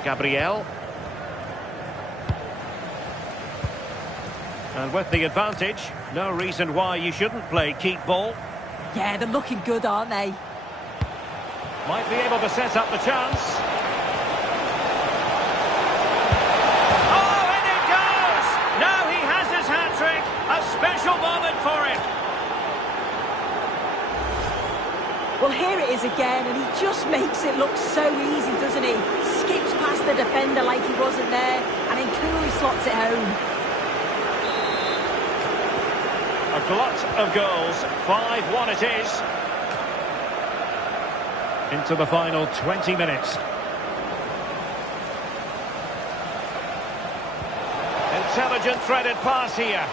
Gabriel. And with the advantage, no reason why you shouldn't play keep ball. Yeah, they're looking good, aren't they? Might be able to set up the chance. Oh, in it goes! Now he has his hat-trick. A special moment for him. Well, here it is again, and he just makes it look so easy, doesn't he? Skips past the defender like he wasn't there, and then coolly slots it home. A glut of goals. 5-1 it is. Into the final 20 minutes. Intelligent threaded pass here.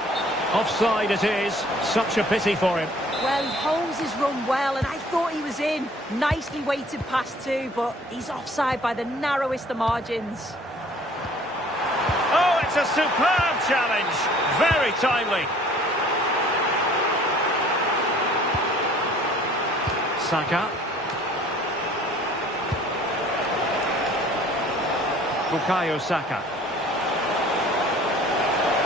Offside it is. Such a pity for him. Well, he holds his run well, and I thought he was in. Nicely weighted pass too, but he's offside by the narrowest of margins. Oh, it's a superb challenge. Very timely. Saka. Bukayo Saka.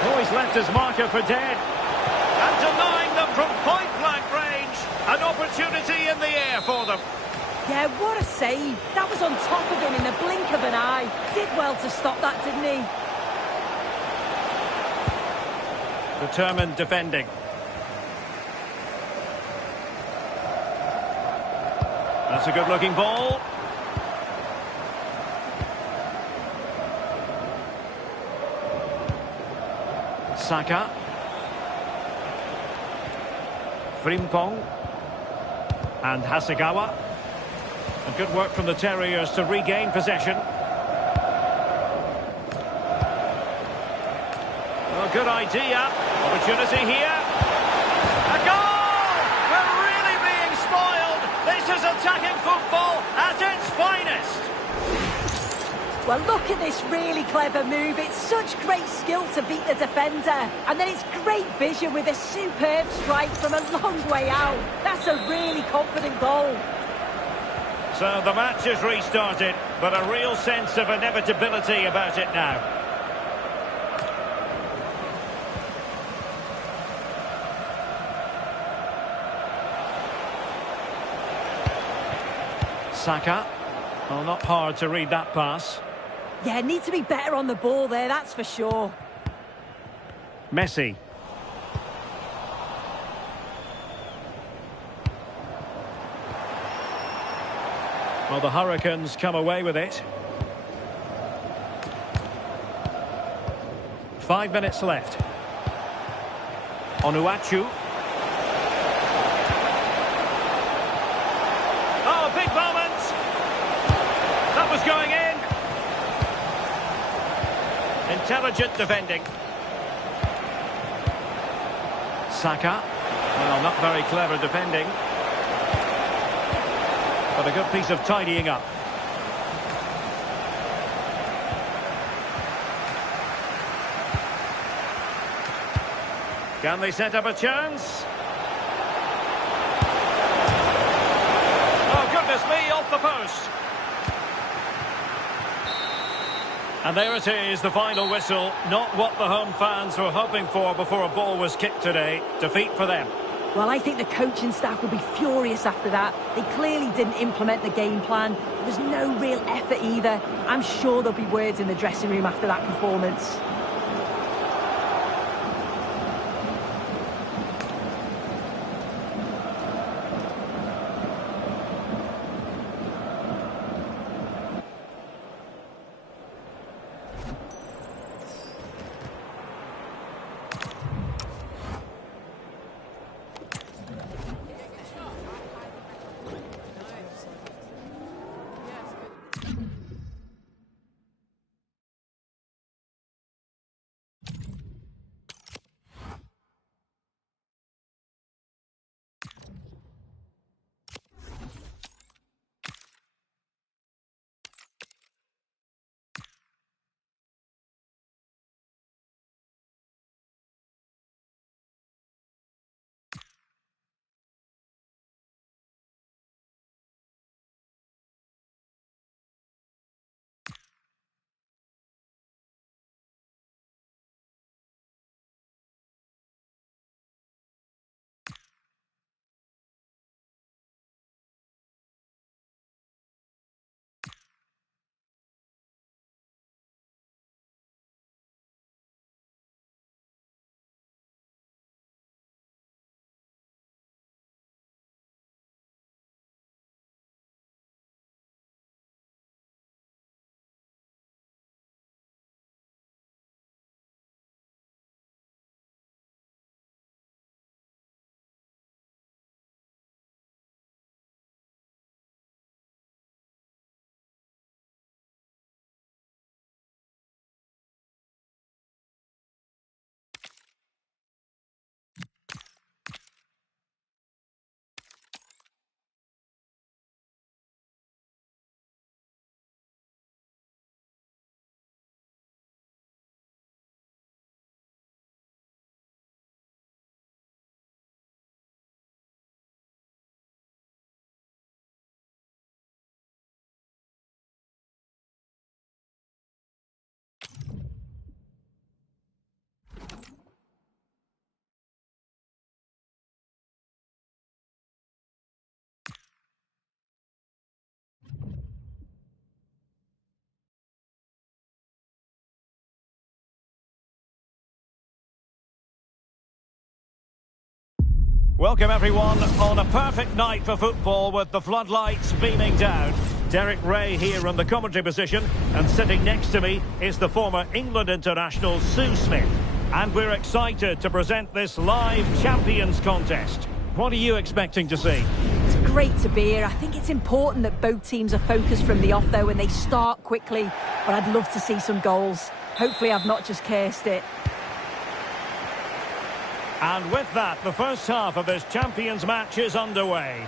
Oh, he's left his marker for dead. And denying them from point-blank range. An opportunity in the air for them. Yeah, what a save. That was on top of him in the blink of an eye. Did well to stop that, didn't he? Determined defending. That's a good-looking ball. Saka. Frimpong. And Hasegawa. And good work from the Terriers to regain possession. Well, good idea. Opportunity here. A goal! We're really being spoiled. This is attacking football at its finest. Well, look at this really clever move. It's such great skill to beat the defender. And then it's great vision with a superb strike from a long way out. That's a really confident goal. So the match is restarted, but a real sense of inevitability about it now. Saka. Well, not hard to read that pass. Yeah, need to be better on the ball there, that's for sure. Messi. Well, the Hurricanes come away with it. 5 minutes left. Onuachu. Oh, big moment! That was going in. Intelligent defending. Saka. Well, not very clever defending. But a good piece of tidying up. Can they set up a chance? Oh, goodness me, off the post. And there it is, the final whistle. Not what the home fans were hoping for before a ball was kicked today. Defeat for them. Well, I think the coaching staff will be furious after that. They clearly didn't implement the game plan. There was no real effort either. I'm sure there'll be words in the dressing room after that performance. Welcome everyone on a perfect night for football with the floodlights beaming down. Derek Ray here in the commentary position, and sitting next to me is the former England international Sue Smith. And we're excited to present this live Champions contest. What are you expecting to see? It's great to be here. I think it's important that both teams are focused from the off though and they start quickly. But I'd love to see some goals. Hopefully I've not just cursed it. And with that, the first half of this Champions match is underway.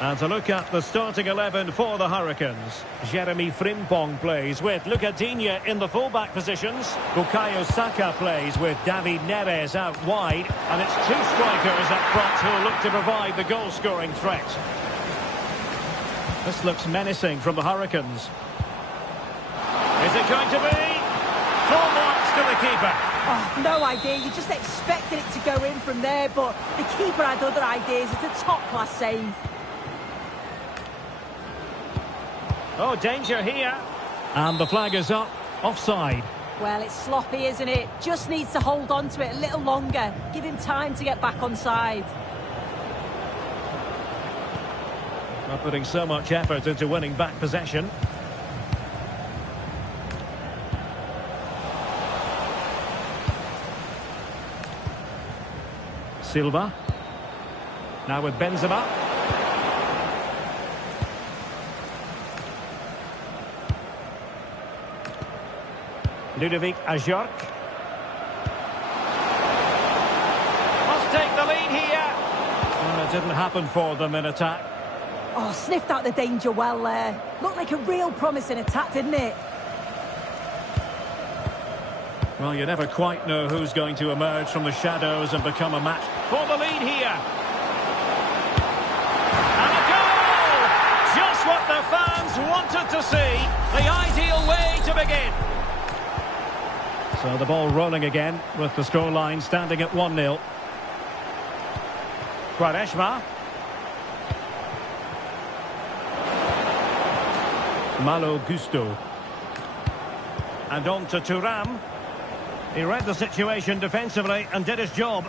And to look at the starting 11 for the Hurricanes. Jeremy Frimpong plays with Luca Digne in the fullback positions. Bukayo Saka plays with David Neres out wide. And it's two strikers up front who look to provide the goal-scoring threat. This looks menacing from the Hurricanes. Is it going to be? Full marks to the keeper. Oh, no idea. You just expected it to go in from there, but the keeper had other ideas. It's a top-class save. Oh, danger here. And the flag is up. Offside. Well, it's sloppy, isn't it? Just needs to hold on to it a little longer. Give him time to get back on side. Not putting so much effort into winning back possession. Silva. Now with Benzema. Ludovic Ajorc. Must take the lead here. Well, it didn't happen for them in attack. Oh, sniffed out the danger well there. Looked like a real promising attack, didn't it? Well, you never quite know who's going to emerge from the shadows and become a match. For the lead here. And a goal! Just what the fans wanted to see. The ideal way to begin. So the ball rolling again with the scoreline standing at 1-0. Quaresma. Malo Gusto. And on to Thuram. He read the situation defensively and did his job.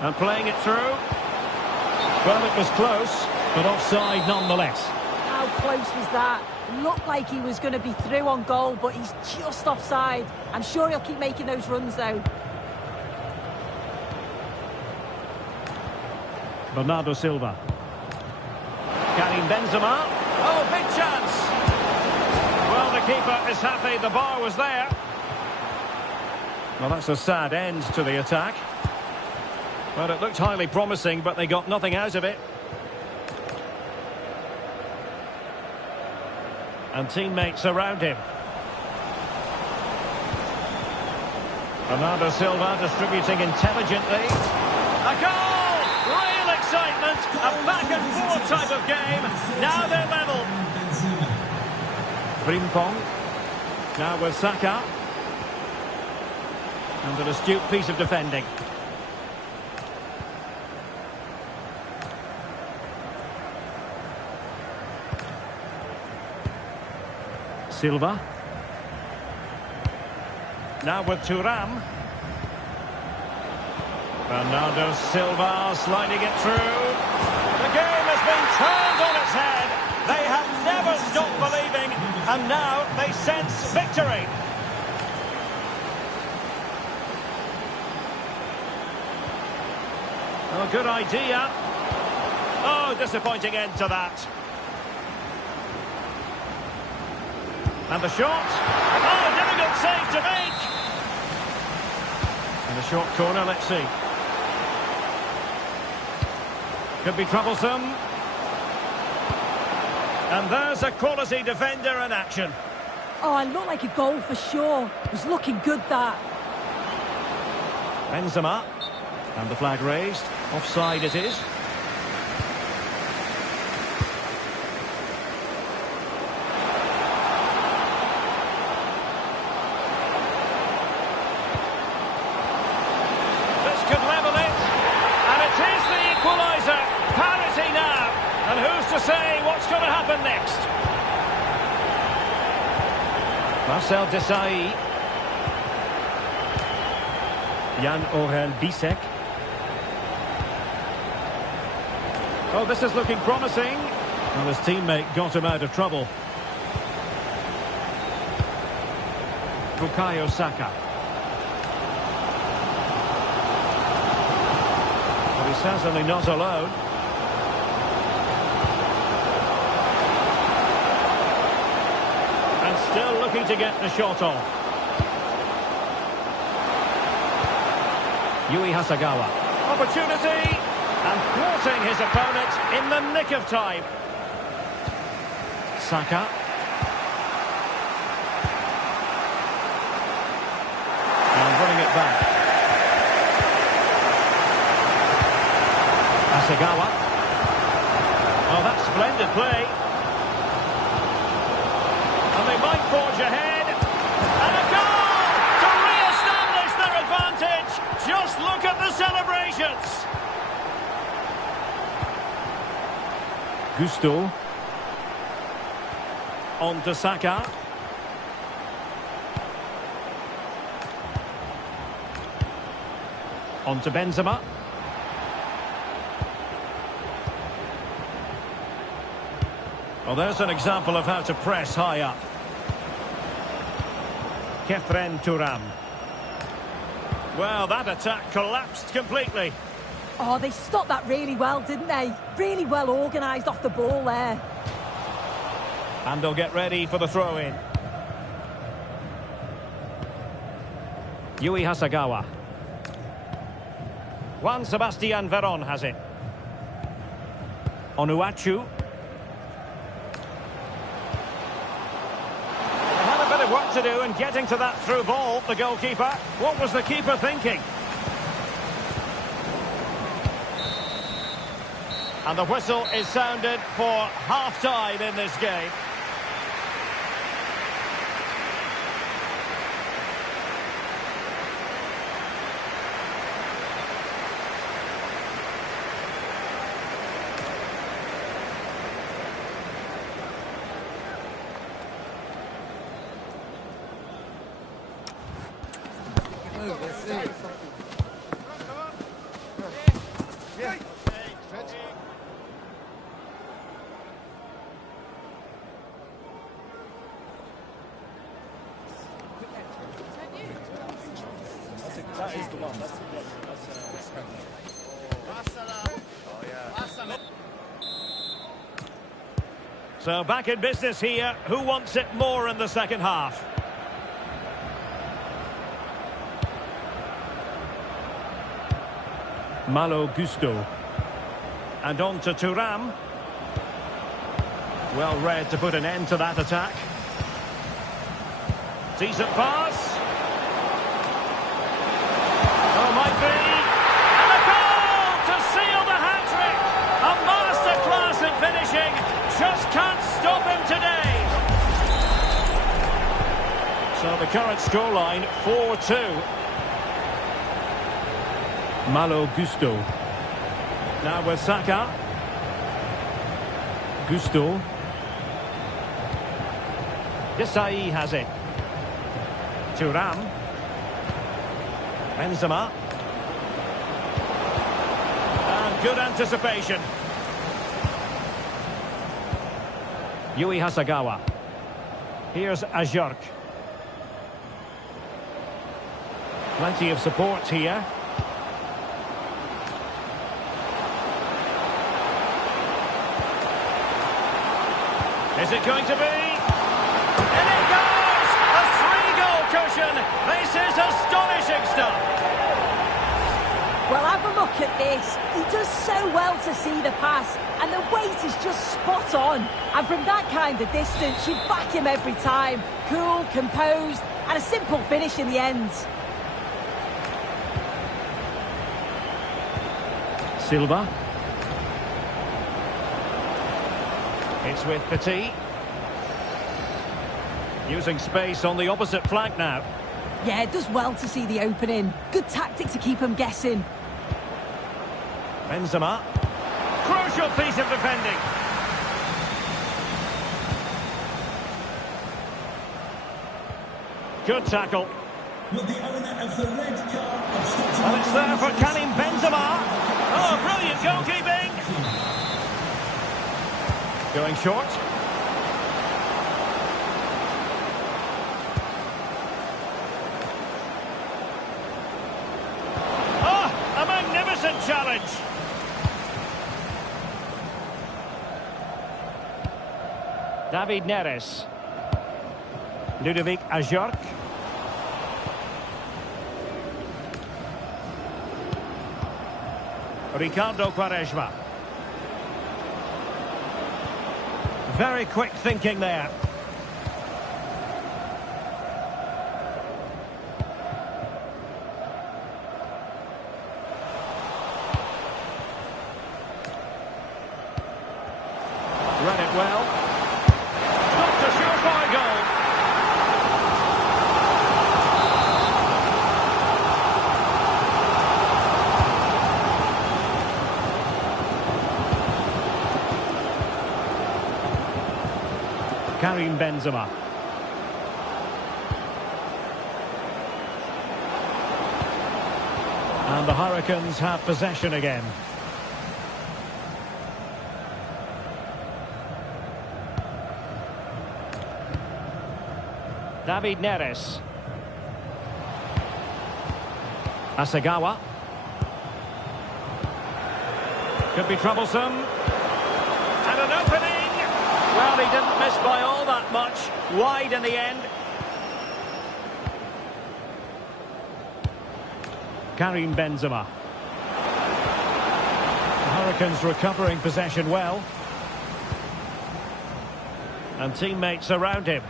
And playing it through. Well, it was close, but offside nonetheless. How close was that? Looked like he was going to be through on goal, but he's just offside. I'm sure he'll keep making those runs, though. Bernardo Silva. Karim Benzema. Oh, big chance. Well, the keeper is happy the bar was there. Well, that's a sad end to the attack. Well, it looked highly promising, but they got nothing out of it. And teammates around him. Bernardo Silva distributing intelligently. A goal! Real excitement! A back-and-forth type of game. Now they're level. Frimpong. Now with Saka. And an astute piece of defending. Silva. Now with Thuram. Bernardo Silva sliding it through. The game has been turned on its head. They have never stopped believing, and now they sense victory. Oh, good idea. Oh, disappointing end to that. And the shot. Oh, difficult save to make. And a short corner, let's see. Could be troublesome. And there's a quality defender in action. Oh, it looked like a goal for sure. It was looking good, that. Benzema. And the flag raised. Offside it is. To say what's going to happen next. Marcel Desailly. Jan-Orel Bisek. Oh, this is looking promising. Well, his teammate got him out of trouble. Bukayo Saka. But he's certainly not alone. And still looking to get the shot off. Yui Hasagawa. Opportunity! And thwarting his opponent in the nick of time. Saka. And running it back. Hasagawa. Oh, that's splendid play. And they might forge ahead. And a goal to re-establish their advantage. Just look at the celebrations. Gusto. On to Saka. On to Benzema. Well, there's an example of how to press high up. Khéphren Thuram. Well, that attack collapsed completely. Oh, they stopped that really well, didn't they? Really well organised off the ball there. And they'll get ready for the throw-in. Yui Hasagawa. Juan Sebastian Veron has it. Onuachu. They had a bit of work to do in getting to that through ball, the goalkeeper. What was the keeper thinking? And the whistle is sounded for half-time in this game. That is the one. So back in business here. Who wants it more in the second half? Malo Gusto. And on to Thuram. Well read to put an end to that attack. Decent pass. Oh, might be. And a goal to seal the hat-trick. A masterclass in finishing. Just can't stop him today. So the current scoreline, 4-2. Malo Gusto. Now with Saka. Gusto. Desai has it. Thuram. Benzema. And good anticipation. Yui Hasagawa. Here's Ajork. Plenty of support here. Is it going to be? And it goes! A 3-goal cushion! This is astonishing stuff! Well, have a look at this. He does so well to see the pass, and the weight is just spot on. And from that kind of distance, you back him every time. Cool, composed, and a simple finish in the end. Silva. It's with Petit. Using space on the opposite flank now. Yeah, it does well to see the opening. Good tactic to keep him guessing. Benzema. Crucial piece of defending. Good tackle. with the owner of the red card obstructing. Well, it's there for Karim Benzema. Oh, brilliant goalkeeping. Going short. Oh, a magnificent challenge. David Neres. Ludovic Ajorc. Ricardo Quaresma. Very quick thinking there. Read it well. Not a surefire goal. Karim Benzema. And the Hurricanes have possession again. David Neres. Asagawa. Could be troublesome. And an opening. Well, he didn't miss by all that much. Wide in the end. Karim Benzema. The Hurricanes recovering possession well. And teammates around him.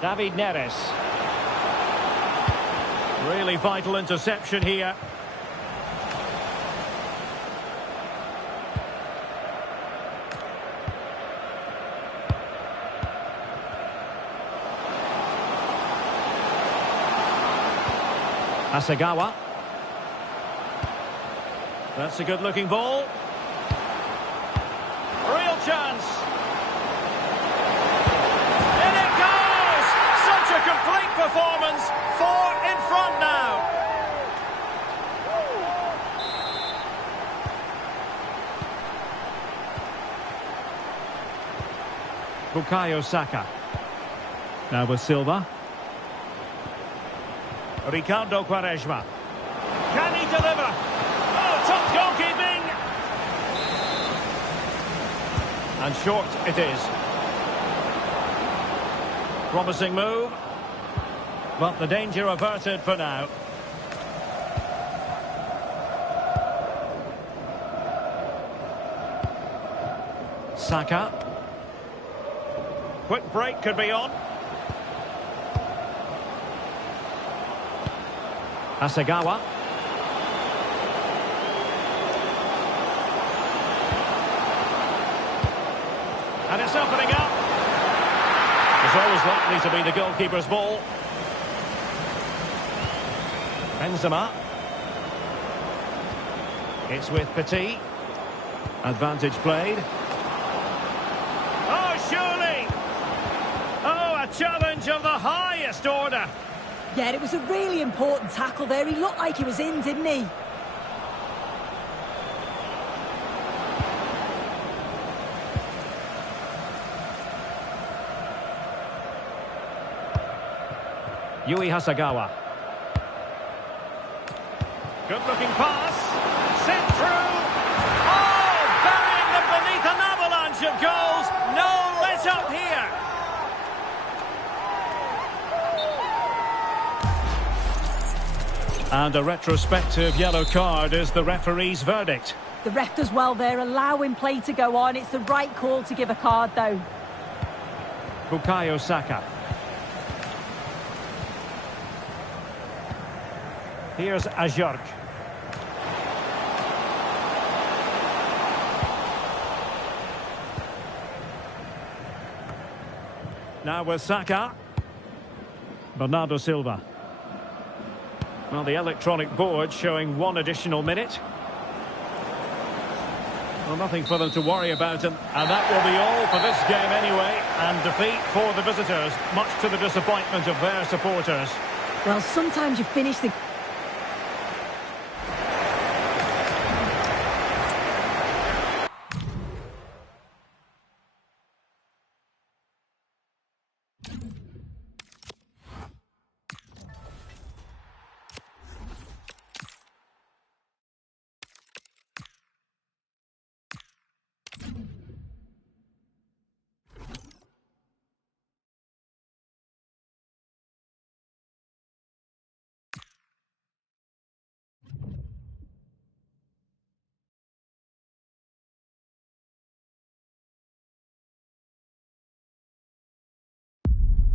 David Neres. Really vital interception here. Asagawa. That's a good-looking ball. Real chance. In it goes! Such a complete performance. 4 in front now. Bukayo Saka. Now with Silva. Ricardo Quaresma. Can he deliver? Oh, top goalkeeping! And short it is. Promising move. But the danger averted for now. Saka. Quick break could be on. Asagawa. And it's opening up. It's always likely to be the goalkeeper's ball. Benzema. It's with Petit. Advantage played. Oh, surely! Oh, a challenge of the highest order. Yeah, it was a really important tackle there. He looked like he was in, didn't he? Yui Hasagawa. Good-looking pass. Sent through. Oh, burying them beneath an avalanche of goals. No let-up here. And a retrospective yellow card is the referee's verdict. The ref does well there, allowing play to go on. It's the right call to give a card, though. Bukayo Saka. Here's Ajorc. Now with Saka. Bernardo Silva. Well, the electronic board showing 1 additional minute. Well, nothing for them to worry about. And that will be all for this game anyway. And defeat for the visitors, much to the disappointment of their supporters. Well, sometimes you finish the...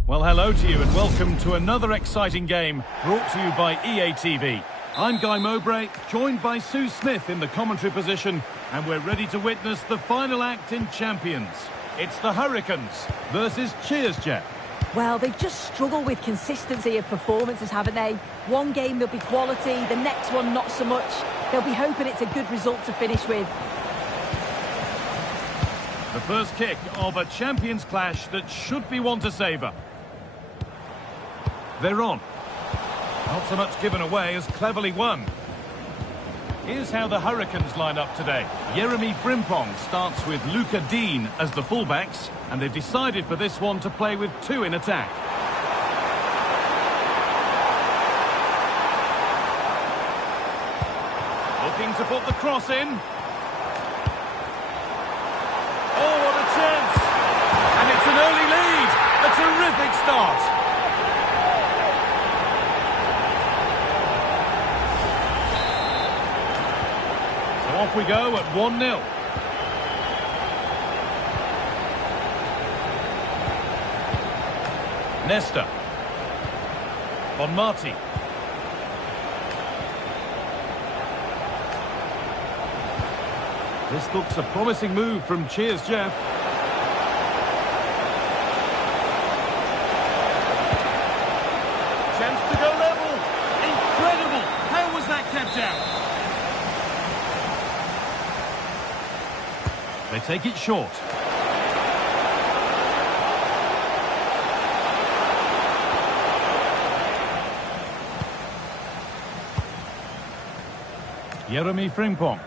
Well, hello to you and welcome to another exciting game brought to you by EA TV. I'm Guy Mowbray, joined by Sue Smith in the commentary position, and we're ready to witness the final act in Champions. It's the Hurricanes versus Cheers Jeff. Well, they've just struggled with consistency of performances, haven't they? One game there'll be quality, the next one not so much. They'll be hoping it's a good result to finish with. The first kick of a Champions clash that should be one to savour. Veron. Not so much given away as cleverly won. Here's how the Hurricanes line up today. Jeremy Frimpong starts with Luca Dean as the fullbacks, and they've decided for this one to play with two in attack. Looking to put the cross in. Oh, what a chance! And it's an early lead! A terrific start! Off we go at 1-0. Nesta. Bonmati. This looks a promising move from Cheers Jeff. Chance to go level. Incredible. How was that kept out? They take it short. Jeremy Frimpong.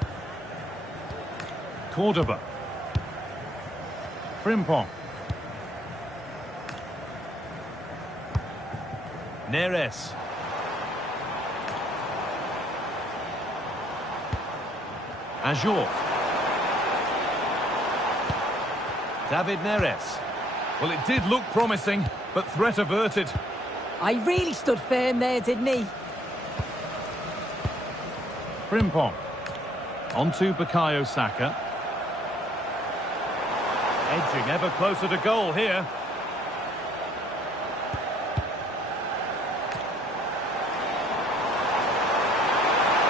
Cordoba. Frimpong. Neres. Ajor. David Neres. Well, it did look promising, but threat averted. I really stood firm there, didn't he? Frimpong. On to Bukayo Saka. Edging ever closer to goal here.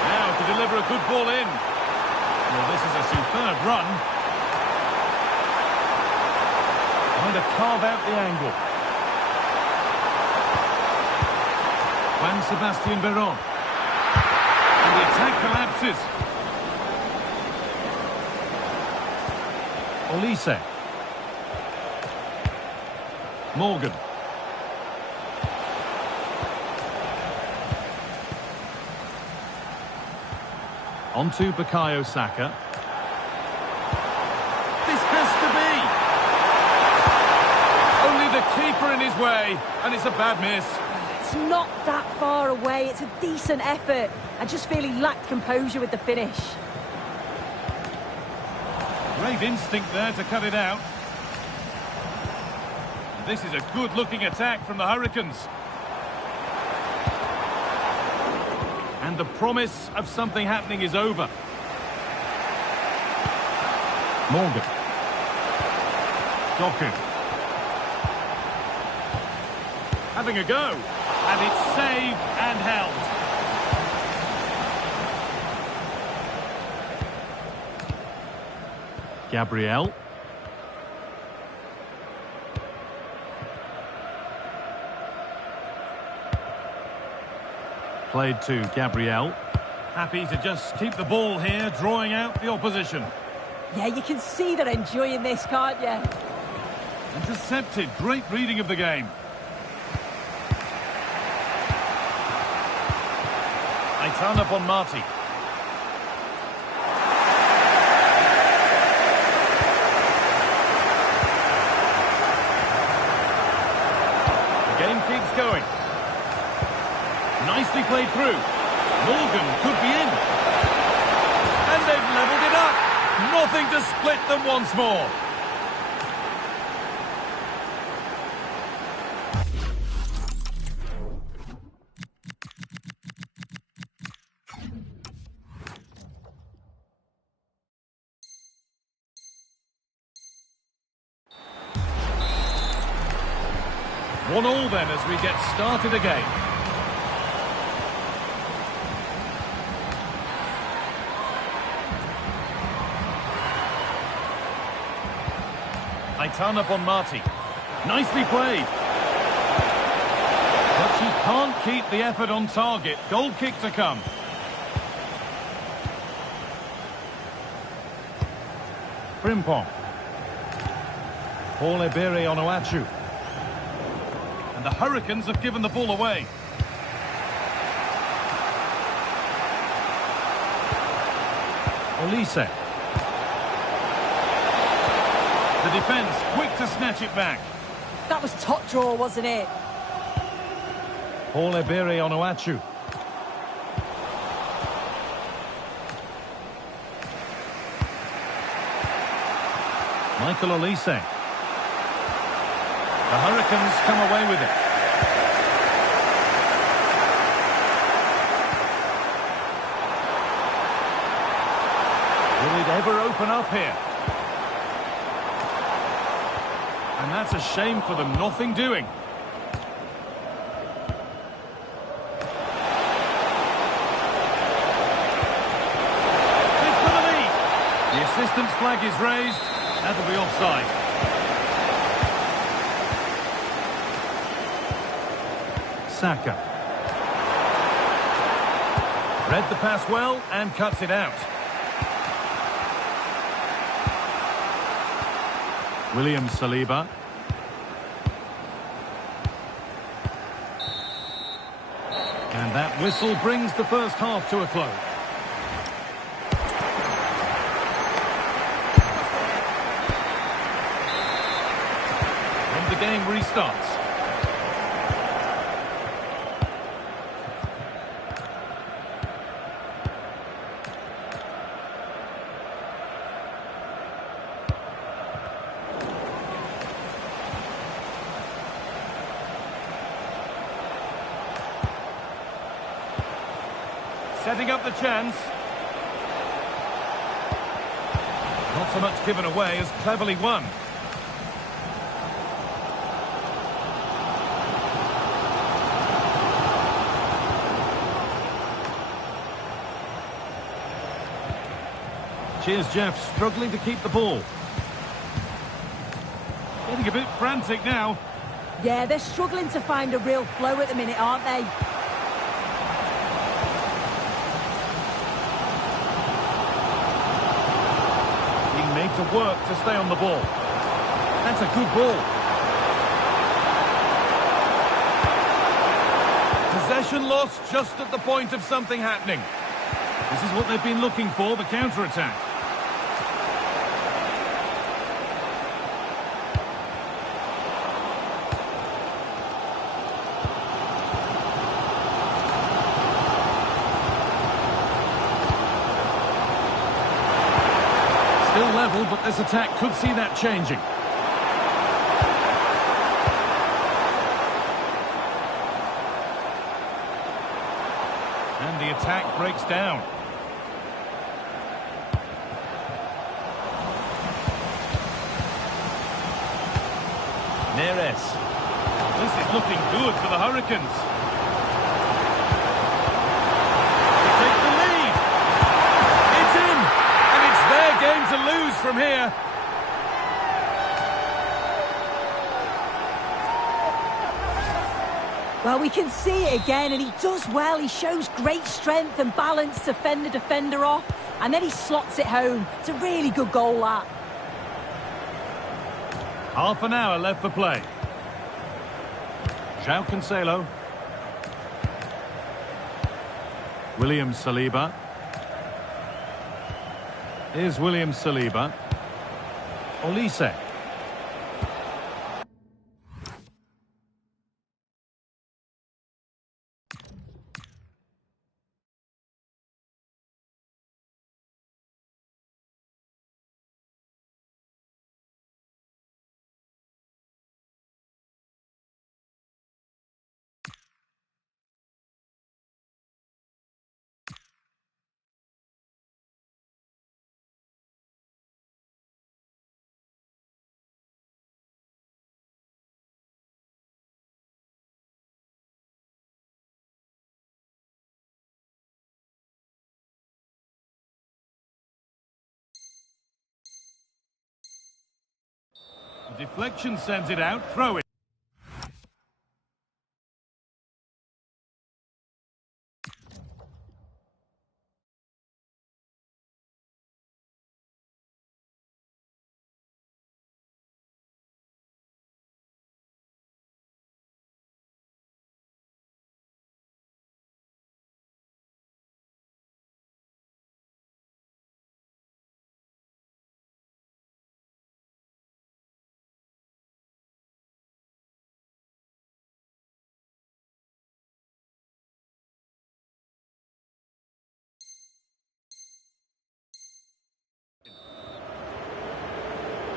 Now to deliver a good ball in. Well, this is a superb run. Trying to carve out the angle. Juan Sebastian Veron. And the attack collapses. Olise. Morgan. On to Bukayo Saka. This has to be. Only the keeper in his way, and it's a bad miss. It's not that far away. It's a decent effort. I just feel he lacked composure with the finish. Great instinct there to cut it out. This is a good-looking attack from the Hurricanes. And the promise of something happening is over. Morgan. Doku. Having a go. And it's saved and held. Gabriel. Played to Gabriel. Happy to just keep the ball here, drawing out the opposition. Yeah, you can see they're enjoying this, can't you? Intercepted. Great reading of the game. Aitana Bonmati. The game keeps going. Nicely played through. Morgan could be in. And they've levelled it up. Nothing to split them once more. One all then as we get started again. Aitana Bonmati. Nicely played. But she can't keep the effort on target. Goal kick to come. Frimpong. Paul Ebere Onuachu. And the Hurricanes have given the ball away. Olise. The defence quick to snatch it back. That was top draw, wasn't it? Paul Ebere Onuachu. Michael Olise. The Hurricanes come away with it. Will it ever open up here? And that's a shame for them, nothing doing. This for the lead. The assistant's flag is raised. That'll be offside. Saka. Read the pass well and cuts it out. William Saliba. And that whistle brings the first half to a close. And the game restarts. Setting up the chance. Not so much given away as cleverly won. Cheers, Jeff, struggling to keep the ball. Getting a bit frantic now. Yeah, they're struggling to find a real flow at the minute, aren't they? Made to work to stay on the ball. That's a good ball. Possession lost just at the point of something happening. This is what they've been looking for, the counter-attack. Still level, but this attack could see that changing. And the attack breaks down. Neres. This is looking good for the Hurricanes. Game to lose from here. Well, we can see it again, and he does well. He shows great strength and balance to fend the defender off, and then he slots it home. It's a really good goal, that. Half an hour left for play. João Cancelo. William Saliba. Here's William Saliba. Olise. Deflection sends it out, throw it.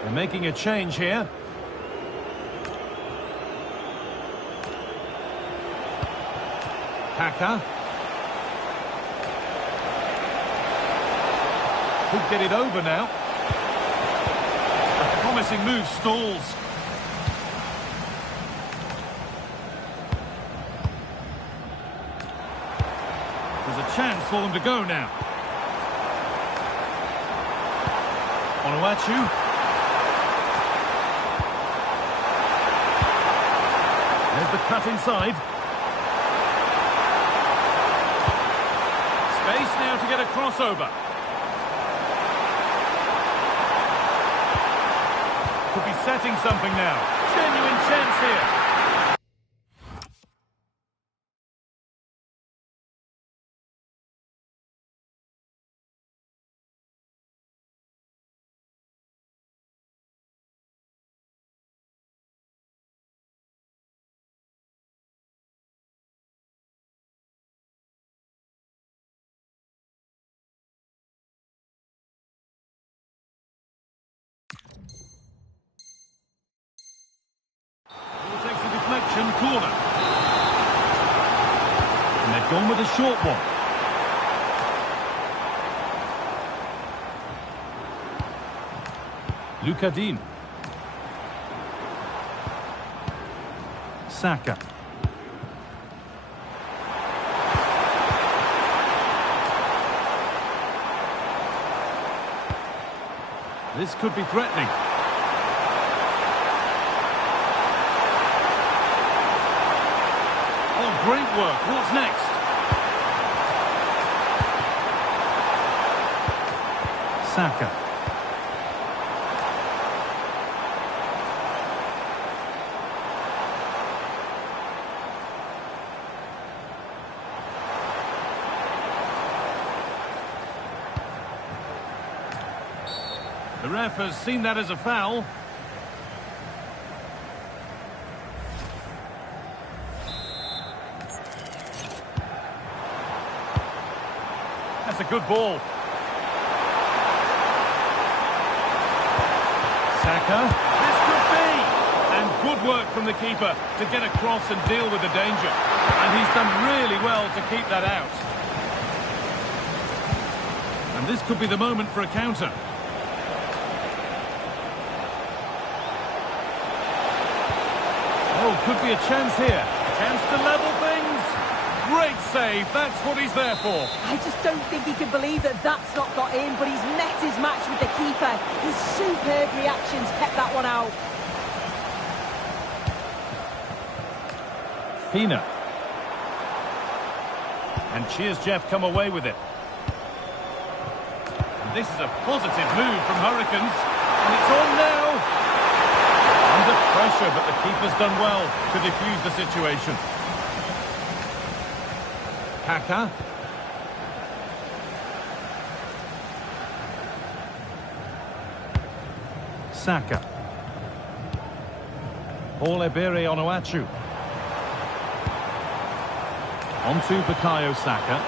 They're making a change here. Kaka. Could get it over now. A promising move stalls. There's a chance for them to go now. Onuachu. There's the cut inside. Space now to get a crossover. Could be setting something now. Genuine chance here. Deflection corner. And they've gone with a short one. Lucas Digne. Saka. This could be threatening. Great work. What's next? Saka. The ref has seen that as a foul. That's a good ball. Saka. This could be. And good work from the keeper to get across and deal with the danger. And he's done really well to keep that out. And this could be the moment for a counter. Oh, could be a chance here. Chance to level things. Great save, that's what he's there for. I just don't think he can believe that that's not got in, but he's met his match with the keeper. His superb reactions kept that one out. Pina. And cheers, Jeff, come away with it. And this is a positive move from Hurricanes. And it's on now. Under pressure, but the keeper's done well to defuse the situation. Kaka. Saka. Paul Ebere Onuachu. On to Bukayo Saka.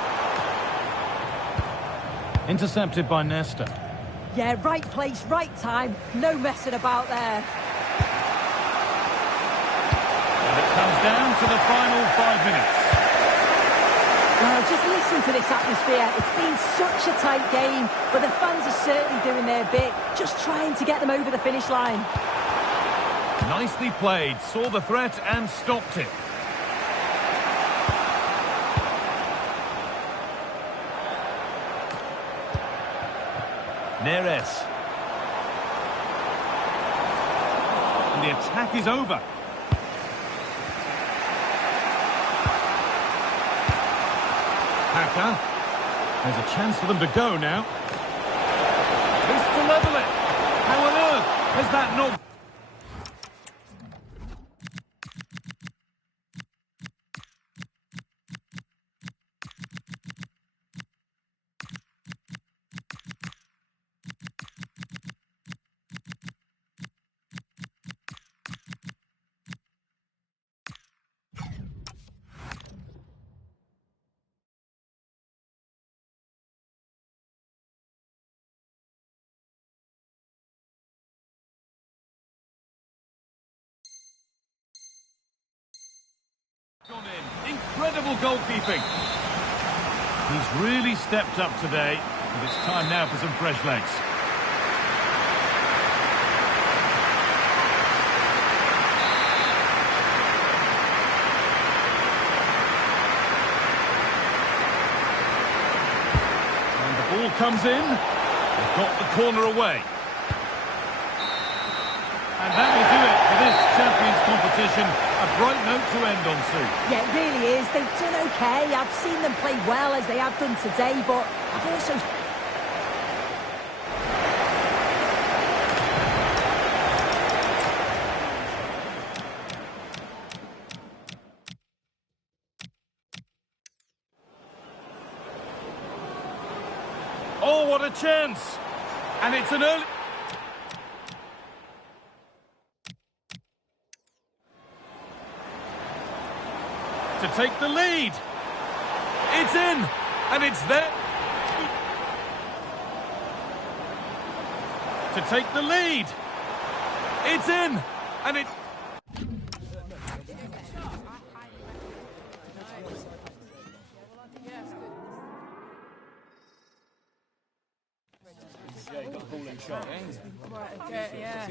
Intercepted by Nesta. Yeah, right place, right time. No messing about there. And it comes down to the final 5 minutes. Well, just listen to this atmosphere. It's been such a tight game, but the fans are certainly doing their bit, just trying to get them over the finish line. Nicely played, saw the threat and stopped it. Neres. And the attack is over. Kaka. There's a chance for them to go now. This to level it. How on earth has that not... Gone in. Incredible goalkeeping. He's really stepped up today, and it's time now for some fresh legs. And the ball comes in. They've got the corner away. And that will do it for this Champions competition. A bright note to end on, Sue. Yeah, it really is. They've done okay. I've seen them play well as they have done today, but I've also... Oh, what a chance! And it's an early... to take the lead. It's in, and it's there. To take the lead. It's in, and it... Yeah, you got the ball in shot. Right, okay, yeah.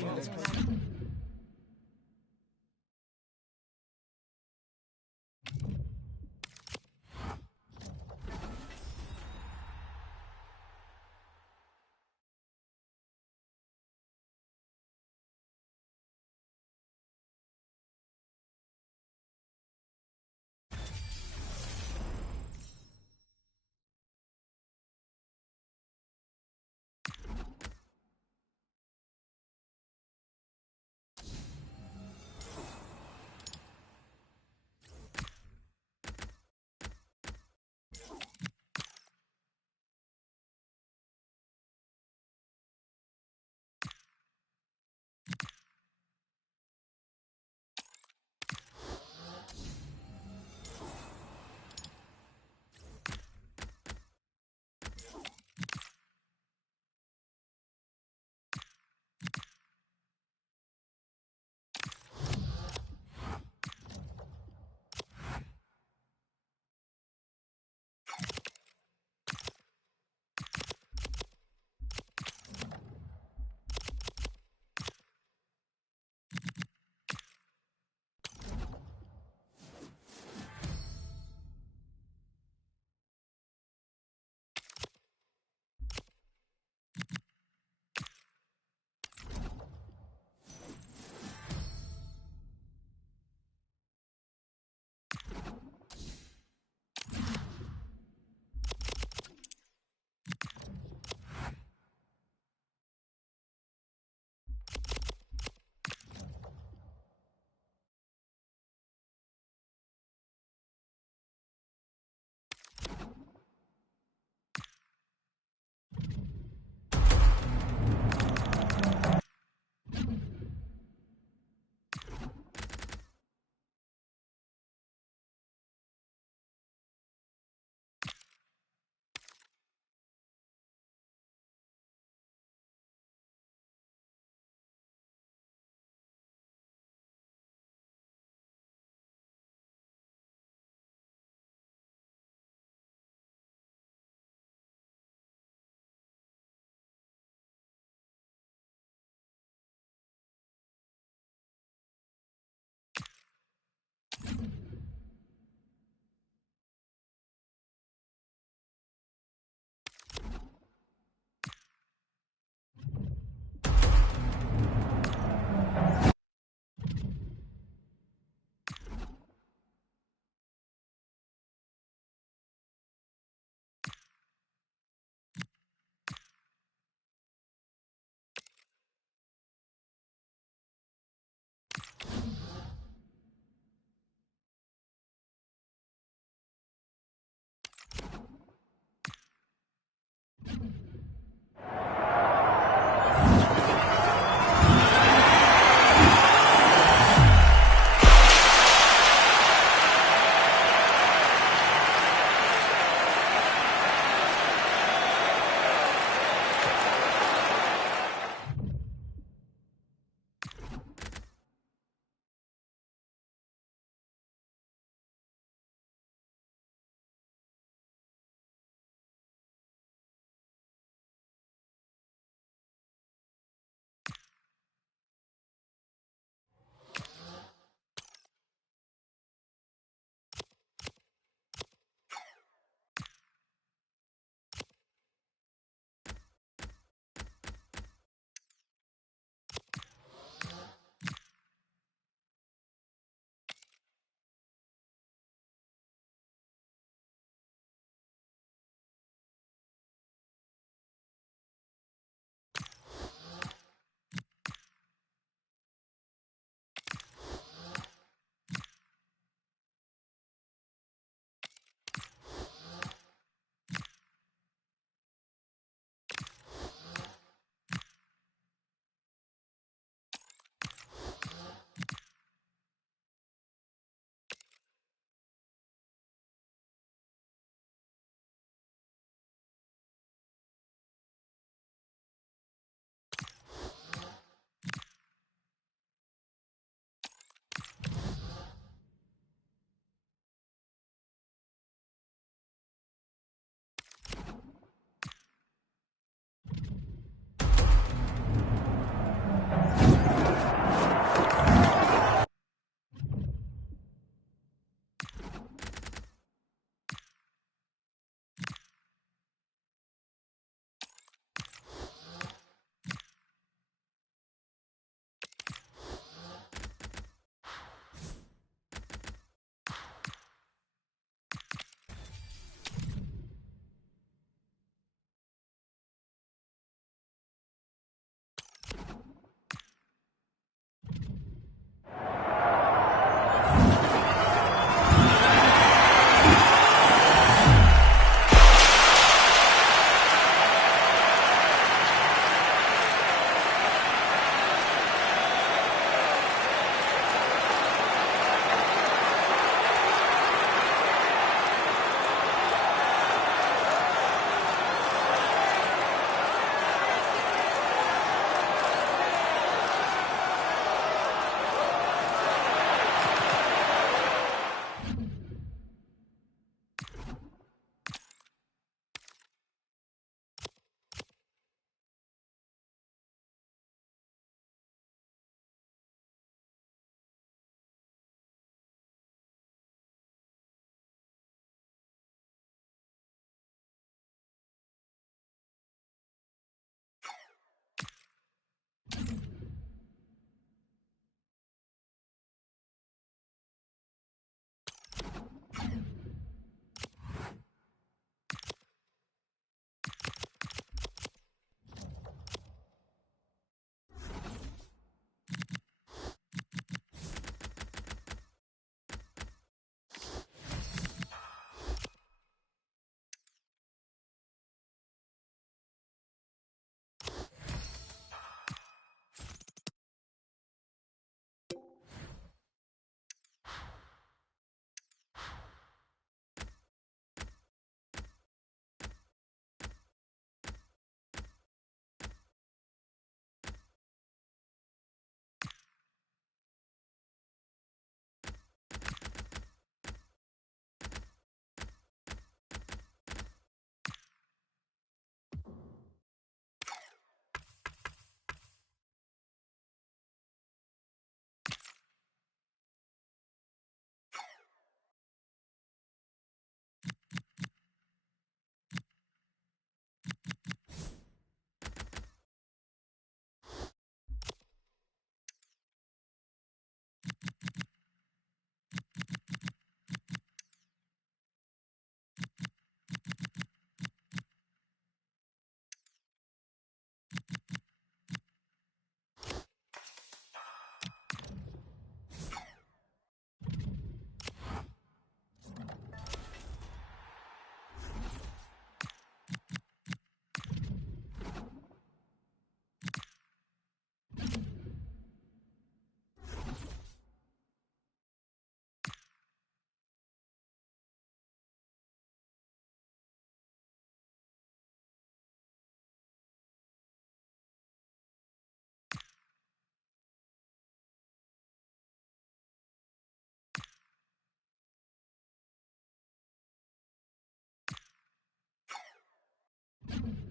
Thank you.